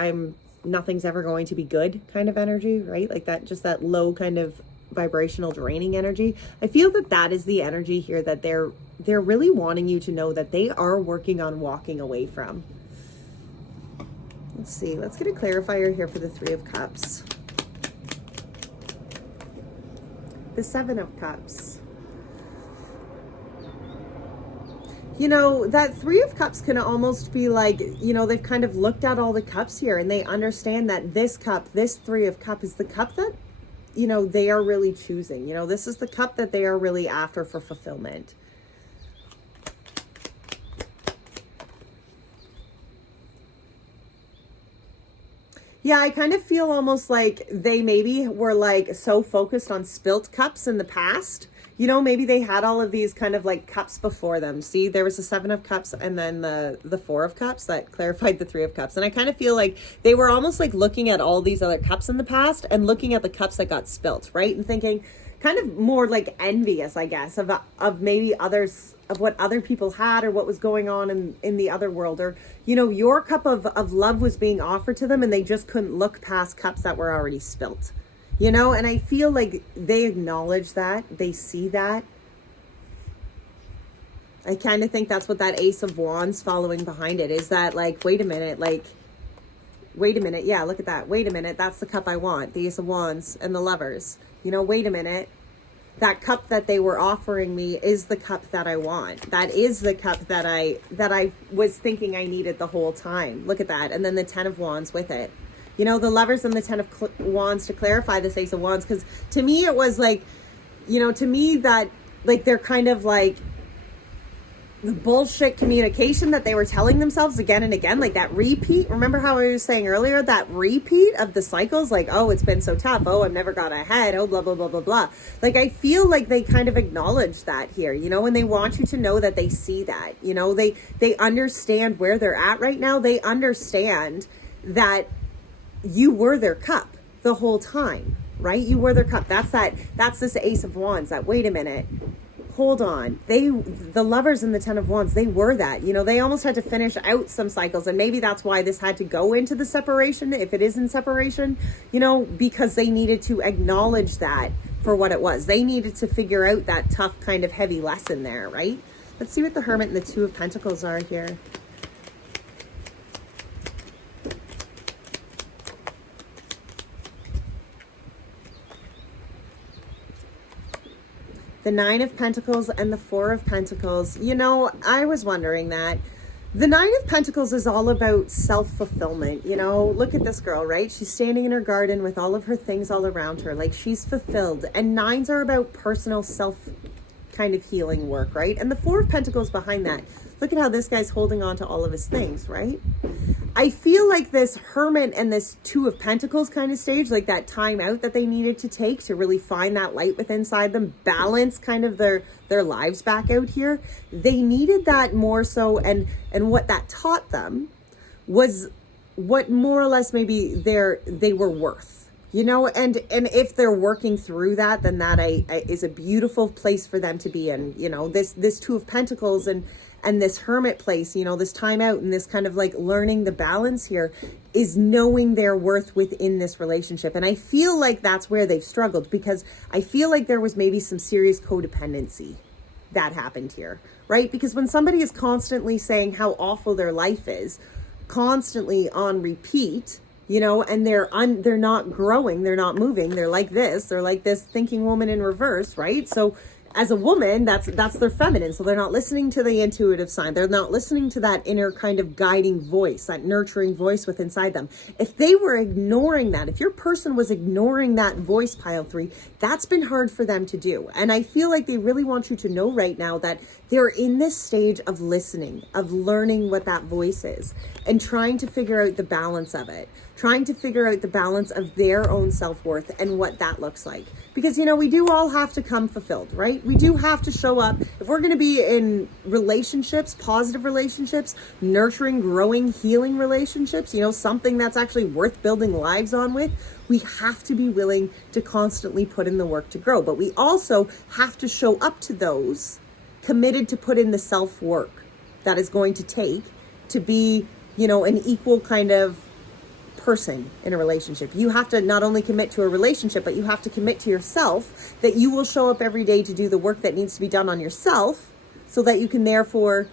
nothing's ever going to be good kind of energy, right? Like that, just that low kind of vibrational draining energy. I feel that is the energy here that they're really wanting you to know that they are working on walking away from. Let's see, let's get a clarifier here for the 3 of Cups. The 7 of Cups. You know, that 3 of Cups can almost be like, you know, they've kind of looked at all the cups here and they understand that this cup, this 3 of Cups is the cup that, you know, they are really choosing. You know, this is the cup that they are really after for fulfillment. Yeah, I kind of feel almost like they maybe were like so focused on spilt cups in the past. You know, maybe they had all of these kind of like cups before them. See, there was the 7 of Cups and then the 4 of Cups that clarified the 3 of Cups. And I kind of feel like they were almost like looking at all these other cups in the past and looking at the cups that got spilt, right? And thinking kind of more like envious, I guess, of maybe others, of what other people had or what was going on in the other world. Or, you know, your cup of love was being offered to them and they just couldn't look past cups that were already spilt. You know, and I feel like they acknowledge that, they see that. I kind of think that's what that Ace of Wands following behind it is, that like, wait a minute, yeah, look at that. Wait a minute, that's the cup I want, the Ace of Wands and the Lovers. You know, wait a minute, that cup that they were offering me is the cup that I want. That is the cup that I was thinking I needed the whole time. Look at that. And then the 10 of Wands with it. You know, the Lovers and the 10 of Wands to clarify this Ace of Wands. Because to me, it was like, you know, to me that, like, they're kind of like the bullshit communication that they were telling themselves again and again. Like that repeat. Remember how I was saying earlier, that repeat of the cycles? Like, oh, it's been so tough. Oh, I've never got ahead. Oh, blah, blah, blah, blah, blah. Like, I feel like they kind of acknowledge that here, you know, and they want you to know that they see that. You know, they understand where they're at right now. They understand that you were their cup the whole time, right? You were their cup. That's this Ace of Wands, that wait a minute, hold on. The Lovers and the Ten of Wands, they were that, you know, they almost had to finish out some cycles. And maybe that's why this had to go into the separation, if it is in separation, you know, because they needed to acknowledge that for what it was. They needed to figure out that tough kind of heavy lesson there, right? Let's see what the Hermit and the Two of Pentacles are here. The Nine of Pentacles and the Four of Pentacles. You know, I was wondering that. The Nine of Pentacles is all about self-fulfillment. You know, look at this girl, right? She's standing in her garden with all of her things all around her. Like, she's fulfilled. And nines are about personal self kind of healing work, right? And the Four of Pentacles behind that. Look at how this guy's holding on to all of his things, right? I feel like this Hermit and this Two of Pentacles kind of stage, like that time out that they needed to take to really find that light within inside them, balance kind of their lives back out here. They needed that more so, and what that taught them was what more or less maybe they were worth, you know, and if they're working through that, then that is a beautiful place for them to be in, you know, this Two of Pentacles and this Hermit place, you know, this time out and this kind of like learning the balance here is knowing their worth within this relationship. And I feel like that's where they've struggled, because I feel like there was maybe some serious codependency that happened here, right? Because when somebody is constantly saying how awful their life is, constantly on repeat, you know, and they're not growing, they're not moving, they're like this thinking woman in reverse, right? So as a woman, that's their feminine. So they're not listening to the intuitive sign. They're not listening to that inner kind of guiding voice, that nurturing voice within inside them. If they were ignoring that, if your person was ignoring that voice, pile 3, that's been hard for them to do. And I feel like they really want you to know right now that they're in this stage of listening, of learning what that voice is and trying to figure out the balance of it, trying to figure out the balance of their own self-worth and what that looks like. Because, you know, we do all have to come fulfilled, right? We do have to show up. If we're going to be in relationships, positive relationships, nurturing, growing, healing relationships, you know, something that's actually worth building lives on with, we have to be willing to constantly put in the work to grow. But we also have to show up to those committed to put in the self-work that is going to take to be, you know, an equal kind of person in a relationship. You have to not only commit to a relationship, but you have to commit to yourself that you will show up every day to do the work that needs to be done on yourself so that you can therefore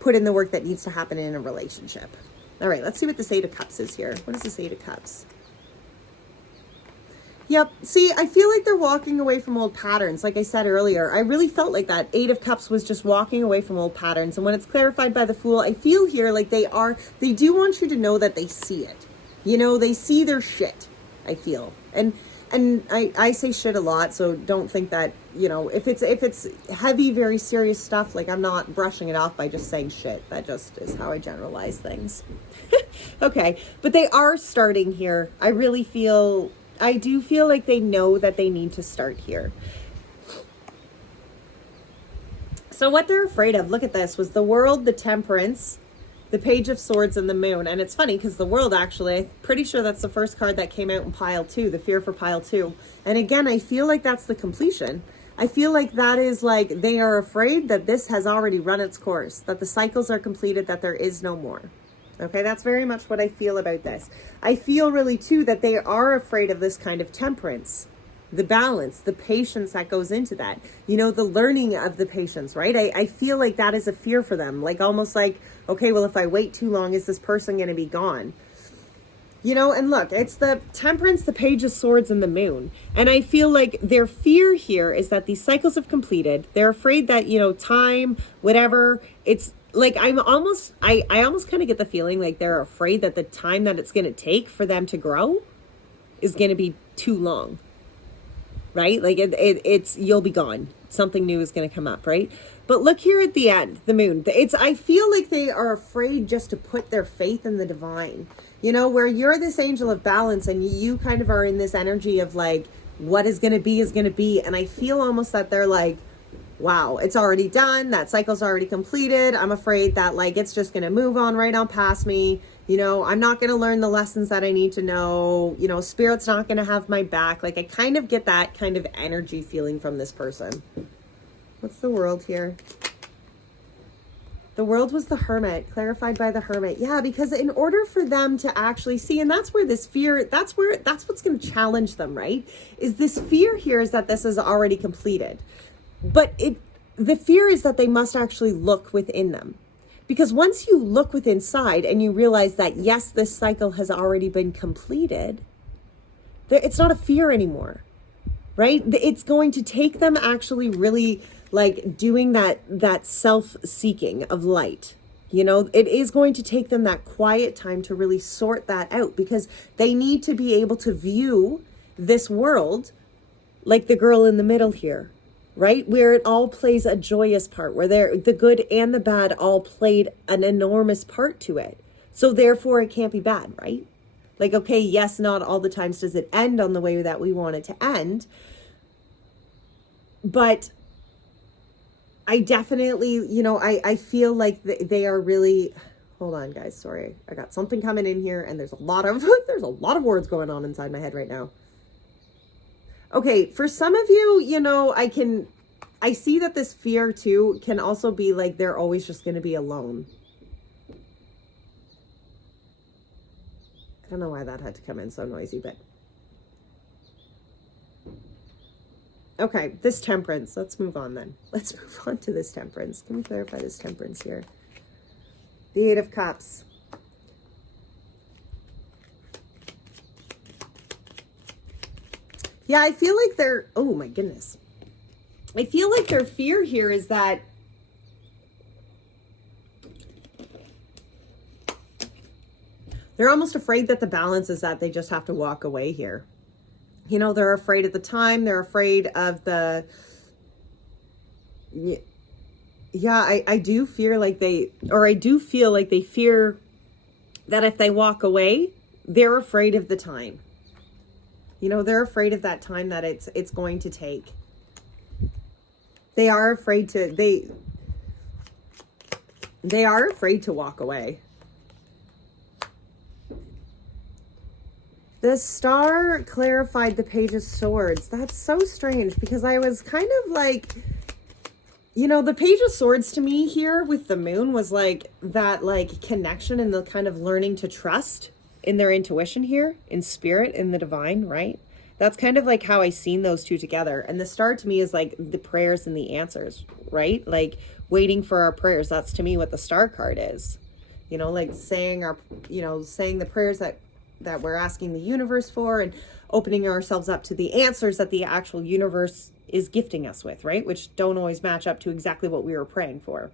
put in the work that needs to happen in a relationship. All right, let's see what this Eight of Cups is here. What is this Eight of Cups? Yep. See, I feel like they're walking away from old patterns. Like I said earlier, I really felt like that Eight of Cups was just walking away from old patterns. And when it's clarified by the Fool, I feel here like they do want you to know that they see it. You know, they see their shit, I feel. And I say shit a lot, so don't think that, you know, if it's heavy, very serious stuff, like I'm not brushing it off by just saying shit. That just is how I generalize things. Okay, but they are starting here. I do feel like they know that they need to start here. So what they're afraid of, look at this, was the World, the Temperance, the Page of Swords, and the Moon. And it's funny because the World, actually, I'm pretty sure that's the first card that came out in pile 2, the fear for pile 2. And again, I feel like that's the completion. I feel like that is like they are afraid that this has already run its course, that the cycles are completed, that there is no more. Okay, that's very much what I feel about this. I feel really, too, that they are afraid of this kind of temperance, the balance, the patience that goes into that, you know, the learning of the patience, right? I feel like that is a fear for them, like almost like, okay, well, if I wait too long, is this person going to be gone? You know, and look, it's the Temperance, the Page of Swords, and the Moon. And I feel like their fear here is that these cycles have completed. They're afraid that, you know, time, whatever, it's like I almost kind of get the feeling like they're afraid that the time that it's going to take for them to grow is going to be too long. Right? Like it's you'll be gone. Something new is going to come up, right? But look here at the end, the Moon. I feel like they are afraid just to put their faith in the divine. You know, where you're this angel of balance and you kind of are in this energy of like, what is going to be is going to be. And I feel almost that they're like, wow, it's already done. That cycle's already completed. I'm afraid that like, it's just going to move on right on past me. You know, I'm not going to learn the lessons that I need to know. You know, Spirit's not going to have my back. Like I kind of get that kind of energy feeling from this person. What's the world here? The world was the hermit, clarified by the hermit. Yeah, because in order for them to actually see, and that's where this fear, that's what's going to challenge them, right? Is this fear here is that this is already completed. But the fear is that they must actually look within them. Because once you look within inside and you realize that, yes, this cycle has already been completed, it's not a fear anymore, right? It's going to take them actually really like doing that self-seeking of light. You know, it is going to take them that quiet time to really sort that out, because they need to be able to view this world like the girl in the middle here, right? Where it all plays a joyous part, where the good and the bad all played an enormous part to it. So therefore it can't be bad, right? Like, okay, yes, not all the times does it end on the way that we want it to end, but I definitely, you know, I feel like they are really, hold on guys, sorry. I got something coming in here and there's a lot of words going on inside my head right now. Okay, for some of you, you know, I see that this fear too can also be like they're always just going to be alone. I don't know why that had to come in so noisy, but okay, this temperance. Let's move on then. Let's move on to this temperance. Can we clarify this temperance here? The Eight of Cups. Yeah, I feel like oh my goodness. I feel like their fear here is that they're almost afraid that the balance is that they just have to walk away here. You know, they're afraid of the time. They're afraid of the, yeah, I do feel like they fear that if they walk away, they're afraid of the time. You know, they're afraid of that time that it's going to take. They are afraid to, they are afraid to walk away. The Star clarified the Page of Swords. That's so strange, because I was kind of like, you know, the Page of Swords to me here with the moon was like that like connection and the kind of learning to trust in their intuition here, in spirit, in the divine, right? That's kind of like how I seen those two together. And the Star to me is like the prayers and the answers, right? Like waiting for our prayers. That's to me what the Star card is. You know, like saying the prayers that we're asking the universe for, and opening ourselves up to the answers that the actual universe is gifting us with, right? Which don't always match up to exactly what we were praying for.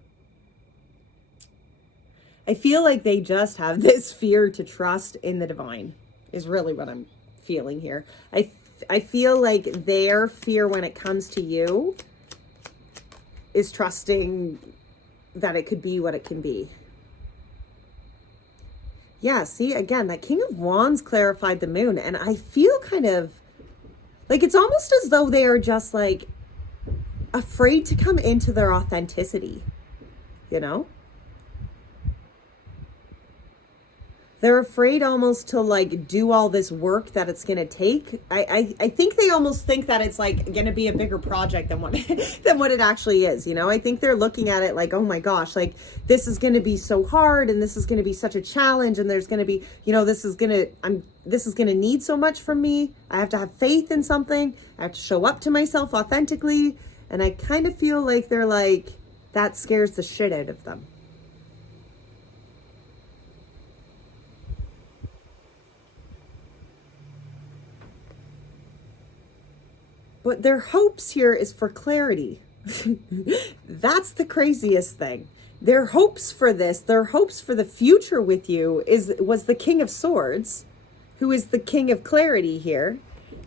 I feel like they just have this fear to trust in the divine is really what I'm feeling here. I feel like their fear when it comes to you is trusting that it could be what it can be. Yeah, see, again, that King of Wands clarified the moon, and I feel kind of like it's almost as though they are just like afraid to come into their authenticity, you know? They're afraid almost to like do all this work that it's going to take. I think they almost think that it's like going to be a bigger project than what it actually is. You know, I think they're looking at it like, oh my gosh, like this is going to be so hard, and this is going to be such a challenge, and there's going to be, you know, this is going to need so much from me. I have to have faith in something. I have to show up to myself authentically. And I kind of feel like they're like, that scares the shit out of them. But their hopes here is for clarity. That's the craziest thing. Their hopes for this, their hopes for the future with you was the King of Swords, who is the King of Clarity here.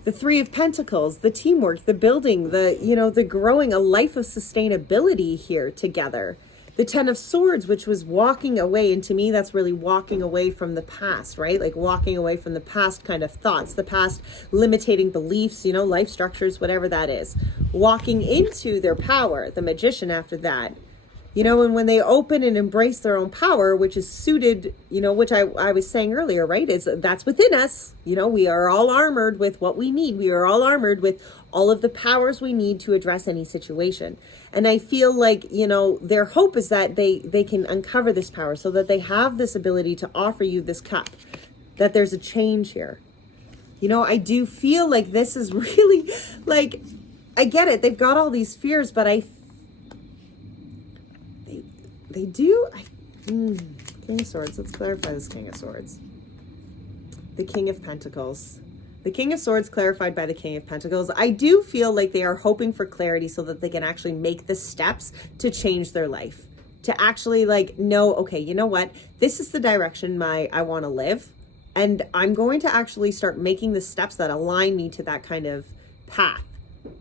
The Three of Pentacles, the teamwork, the building, the growing, a life of sustainability here together. The Ten of Swords, which was walking away. And to me, that's really walking away from the past, right? Like walking away from the past kind of thoughts, the past limiting beliefs, life structures, whatever that is. Walking into their power, the Magician after that. You know, and when they open and embrace their own power, which is suited, you know, which I was saying earlier, right, is that's within us. You know, we are all armored with what we need. We are all armored with all of the powers we need to address any situation. And I feel like, you know, their hope is that they can uncover this power so that they have this ability to offer you this cup, that there's a change here. You know, I do feel like this is really, like, I get it. They've got all these fears, but they do. King of Swords. Let's clarify this King of Swords. The King of Pentacles. The King of Swords clarified by the King of Pentacles. I do feel like they are hoping for clarity so that they can actually make the steps to change their life. To actually like know, okay, you know what? This is the direction I want to live. And I'm going to actually start making the steps that align me to that kind of path.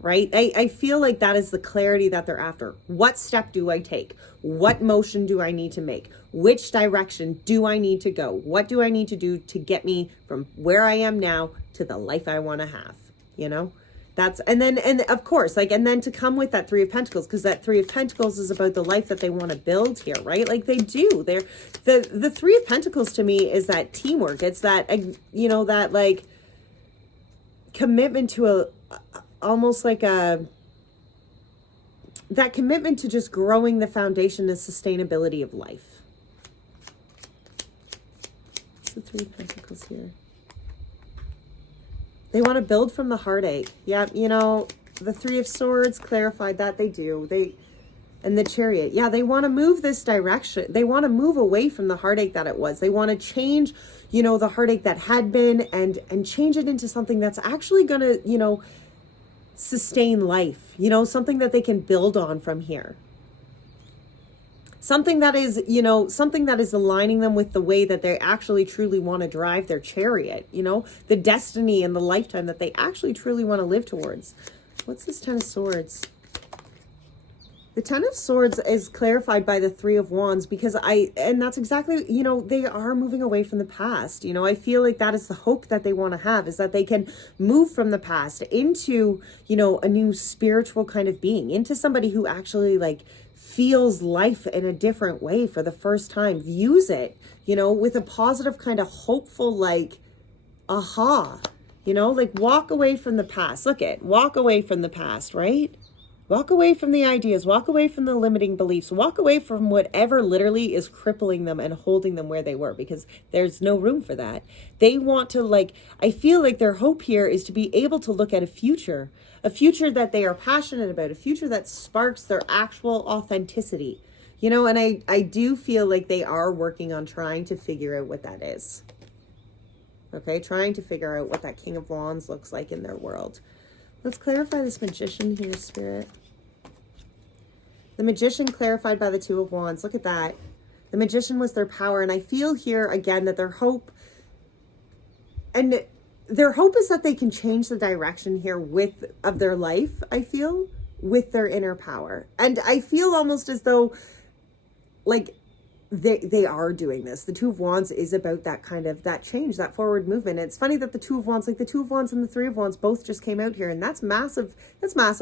Right? I feel like that is the clarity that they're after. What step do I take? What motion do I need to make? Which direction do I need to go? What do I need to do to get me from where I am now to the life I want to have? You know, that's, and of course, like, and then to come with that Three of Pentacles, because that Three of Pentacles is about the life that they want to build here, right? Like they do. The Three of Pentacles to me is that teamwork. It's that, you know, that like commitment to almost like that commitment to just growing the foundation and sustainability of life. What's the Three of Pentacles here? They want to build from the heartache. Yeah, you know, the Three of Swords clarified that they do. And the Chariot. Yeah, they want to move this direction. They want to move away from the heartache that it was. They want to change, you know, the heartache that had been and change it into something that's actually going to, you know, sustain life, you know, something that they can build on from here. Something that is, you know, something that is aligning them with the way that they actually truly want to drive their chariot, you know, the destiny and the lifetime that they actually truly want to live towards. What's this Ten of Swords? The Ten of Swords is clarified by the Three of Wands because and that's exactly, you know, they are moving away from the past. You know, I feel like that is the hope that they want to have, is that they can move from the past into, you know, a new spiritual kind of being, into somebody who actually like feels life in a different way for the first time, views it, you know, with a positive kind of hopeful, like, aha, you know, like walk away from the past. Walk away from the past, right? Walk away from the ideas, walk away from the limiting beliefs, walk away from whatever literally is crippling them and holding them where they were, because there's no room for that. They want to, like, I feel like their hope here is to be able to look at a future that they are passionate about, a future that sparks their actual authenticity, you know, and I do feel like they are working on trying to figure out what that is. Okay, trying to figure out what that King of Wands looks like in their world. Let's clarify this Magician here, Spirit. The Magician clarified by the Two of Wands. Look at that. The Magician was their power. And I feel here again that their hope is that they can change the direction here of their life, I feel, with their inner power. And I feel almost as though like they are doing this. The Two of Wands is about that kind of, that change, that forward movement. And it's funny that the Two of Wands, like the Two of Wands and the Three of Wands both just came out here, and that's massive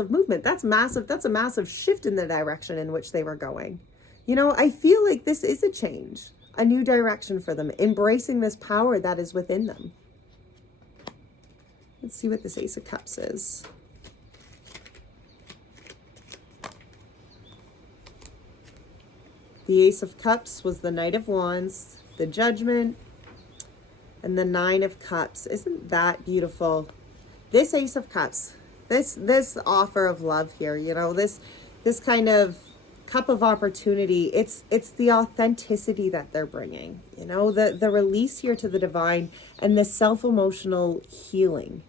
movement. That's a massive shift in the direction in which they were going. You know, I feel like this is a change, a new direction for them, embracing this power that is within them. Let's see what this Ace of Cups is. The Ace of Cups was the Knight of Wands, the Judgment, and the Nine of Cups. Isn't that beautiful? This Ace of Cups, this offer of love here, you know, this kind of cup of opportunity, it's the authenticity that they're bringing, you know, the release here to the divine and the self-emotional healing.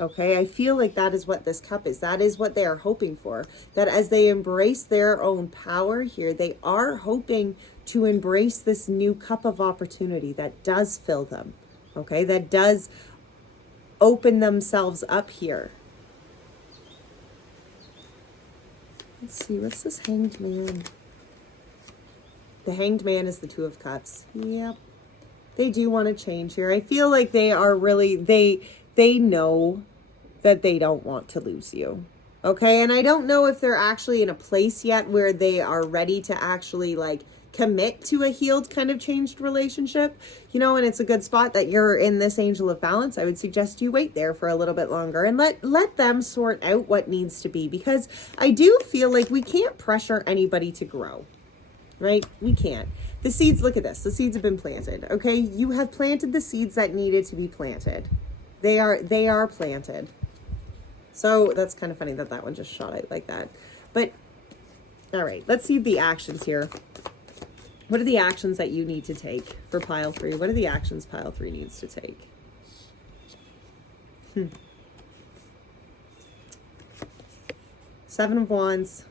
Okay, I feel like that is what this cup is. That is what they are hoping for. That as they embrace their own power here, they are hoping to embrace this new cup of opportunity that does fill them. Okay, that does open themselves up here. Let's see, what's this Hanged Man? The Hanged Man is the Two of Cups. Yep. They do want to change here. I feel like they are really, they know that they don't want to lose you. Okay, and I don't know if they're actually in a place yet where they are ready to actually like commit to a healed kind of changed relationship, and it's a good spot that you're in this angel of balance. I would suggest you wait there for a little bit longer and let them sort out what needs to be, because I do feel like we can't pressure anybody to grow, right? We can't. The seeds, look at this. The seeds have been planted, okay? You have planted the seeds that needed to be planted. They are planted. So that's kind of funny that that one just shot out like that. But, all right, let's see the actions here. What are the actions that you need to take for pile 3? What are the actions pile 3 needs to take? Seven of Wands.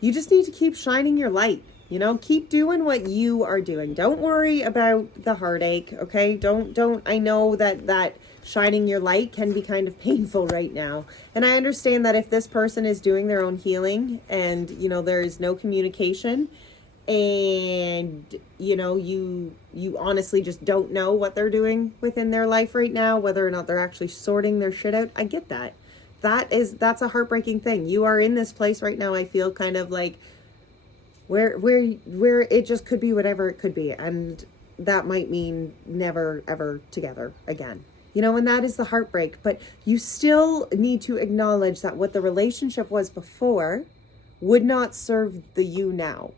You just need to keep shining your light. Keep doing what you are doing. Don't worry about the heartache, okay? Don't, I know that shining your light can be kind of painful right now. And I understand that if this person is doing their own healing and, there is no communication and, you honestly just don't know what they're doing within their life right now, whether or not they're actually sorting their shit out. I get that. That's a heartbreaking thing. You are in this place right now, I feel kind of like, where it just could be whatever it could be, and that might mean never ever together again, and that is the heartbreak. But you still need to acknowledge that what the relationship was before would not serve the you now,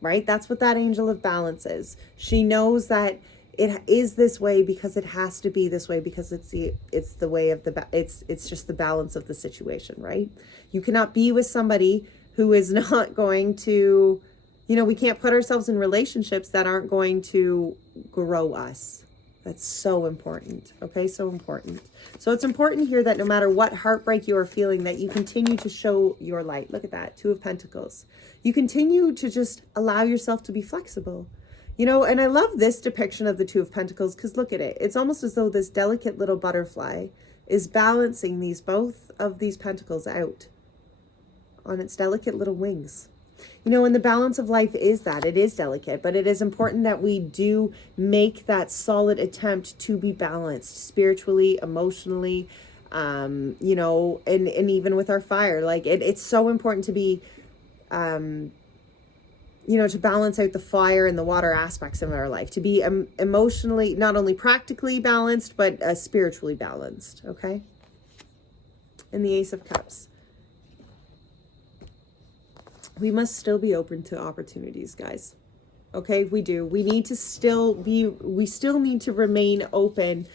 right? That's what that angel of balance is. She knows that it is this way because it has to be this way, because it's the way of it's just the balance of the situation, right? You cannot be with somebody who is not going to, we can't put ourselves in relationships that aren't going to grow us. That's so important, okay? So important. So it's important here that no matter what heartbreak you are feeling, that you continue to show your light. Look at that, 2 of Pentacles. You continue to just allow yourself to be flexible. And I love this depiction of the 2 of Pentacles, because look at it. It's almost as though this delicate little butterfly is balancing both of these pentacles out on its delicate little wings. And the balance of life is that it is delicate, but it is important that we do make that solid attempt to be balanced spiritually, emotionally, and even with our fire. Like it's so important to be, to balance out the fire and the water aspects of our life, to be emotionally, not only practically balanced, but spiritually balanced. Okay. And the Ace of Cups. We must still be open to opportunities, guys. Okay, we do. We need to we still need to remain open,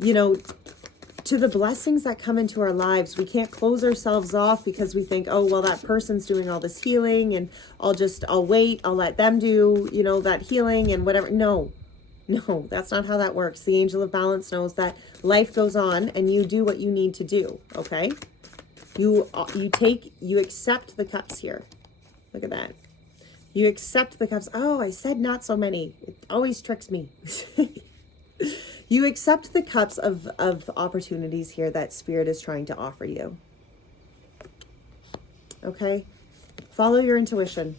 to the blessings that come into our lives. We can't close ourselves off because we think, oh, well, that person's doing all this healing and I'll wait, I'll let them do, that healing and whatever. No, that's not how that works. The angel of balance knows that life goes on and you do what you need to do, okay? You accept the cups here. Look at that. You accept the cups. Oh, I said not so many. It always tricks me. You accept the cups of opportunities here that Spirit is trying to offer you. Okay? Follow your intuition.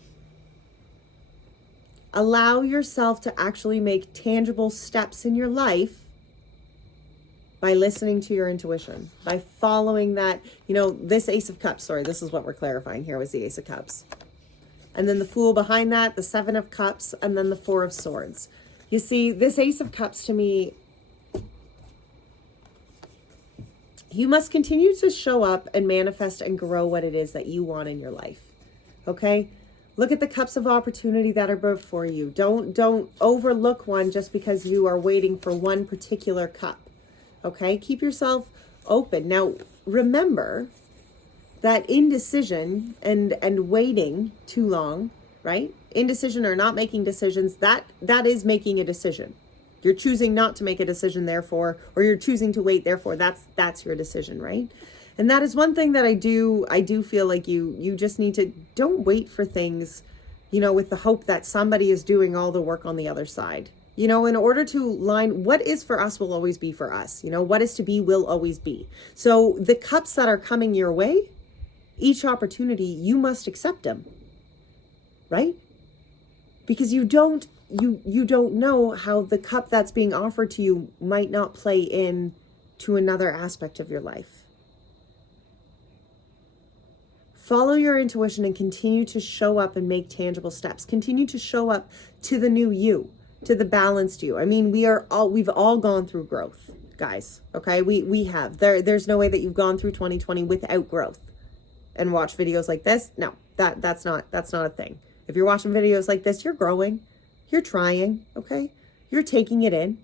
Allow yourself to actually make tangible steps in your life by listening to your intuition, by following that, this Ace of Cups, sorry, this is what we're clarifying here, was the Ace of Cups. And then the Fool behind that, the 7 of Cups, and then the 4 of Swords. You see, this Ace of Cups to me, you must continue to show up and manifest and grow what it is that you want in your life. Okay? Look at the cups of opportunity that are before you. Don't overlook one just because you are waiting for one particular cup. Okay? Keep yourself open. Now, remember that indecision and waiting too long, right? Indecision or not making decisions, that is making a decision. You're choosing not to make a decision, therefore, or you're choosing to wait, therefore, that's your decision, right? And that is one thing that I do feel like you just need to, don't wait for things, with the hope that somebody is doing all the work on the other side. In order to line, what is for us will always be for us. What is to be will always be. So the cups that are coming your way, each opportunity, you must accept them, right? Because you don't know how the cup that's being offered to you might not play in to another aspect of your life. Follow your intuition and continue to show up and make tangible steps. Continue to show up to the new you, to the balanced you. I mean, we've all gone through growth, guys. Okay, we have. There's no way that you've gone through 2020 without growth. And watch videos like this. No, that's not a thing. If you're watching videos like this, you're growing, you're trying, okay? You're taking it in.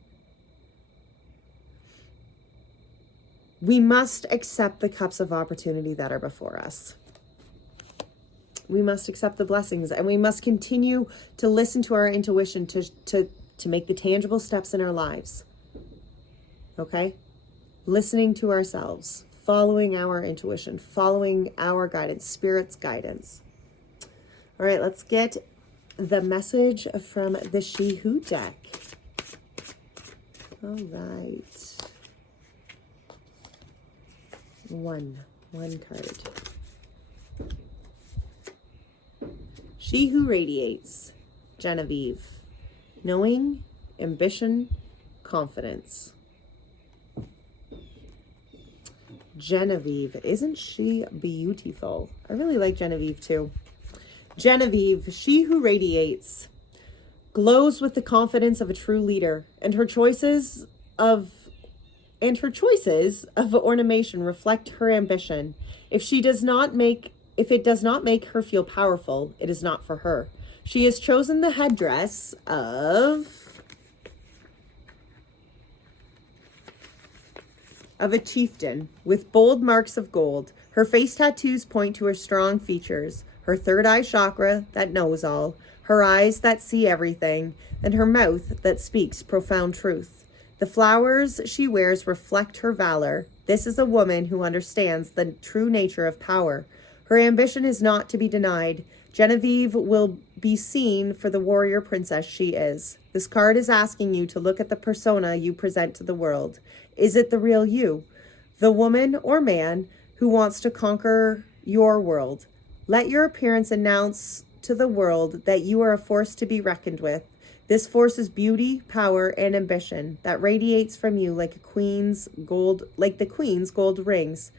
We must accept the cups of opportunity that are before us. We must accept the blessings, and we must continue to listen to our intuition to make the tangible steps in our lives. Okay? Listening to ourselves, following our intuition, following our guidance, Spirit's guidance. All right, let's get the message from the She Who deck. All right. One card. She Who Radiates, Genevieve. Knowing, ambition, confidence. Genevieve, isn't she beautiful? I really like Genevieve too. Genevieve, she who radiates, glows with the confidence of a true leader, and her choices of ornamentation reflect her ambition. If it does not make her feel powerful, it is not for her. She has chosen the headdress of a chieftain with bold marks of gold. Her face tattoos point to her strong features, her third eye chakra that knows all, her eyes that see everything, and her mouth that speaks profound truth. The flowers she wears reflect her valor. This is a woman who understands the true nature of power. Her ambition is not to be denied. Genevieve will be seen for the warrior princess she is. This card is asking you to look at the persona you present to the world. Is it the real you? The woman or man who wants to conquer your world? Let your appearance announce to the world that you are a force to be reckoned with. This force is beauty, power, and ambition that radiates from you like the queen's gold rings.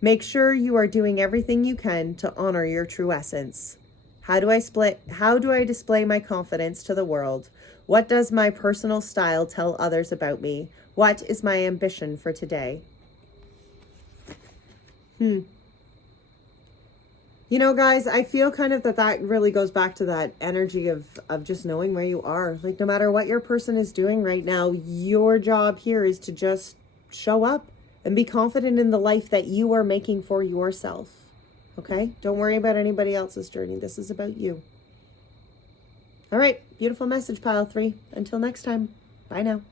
Make sure you are doing everything you can to honor your true essence. How do I display my confidence to the world? What does my personal style tell others about me? What is my ambition for today? You know, guys, I feel kind of that really goes back to that energy of just knowing where you are. Like, no matter what your person is doing right now, your job here is to just show up and be confident in the life that you are making for yourself. Okay? Don't worry about anybody else's journey. This is about you. All right. Beautiful message, pile 3. Until next time. Bye now.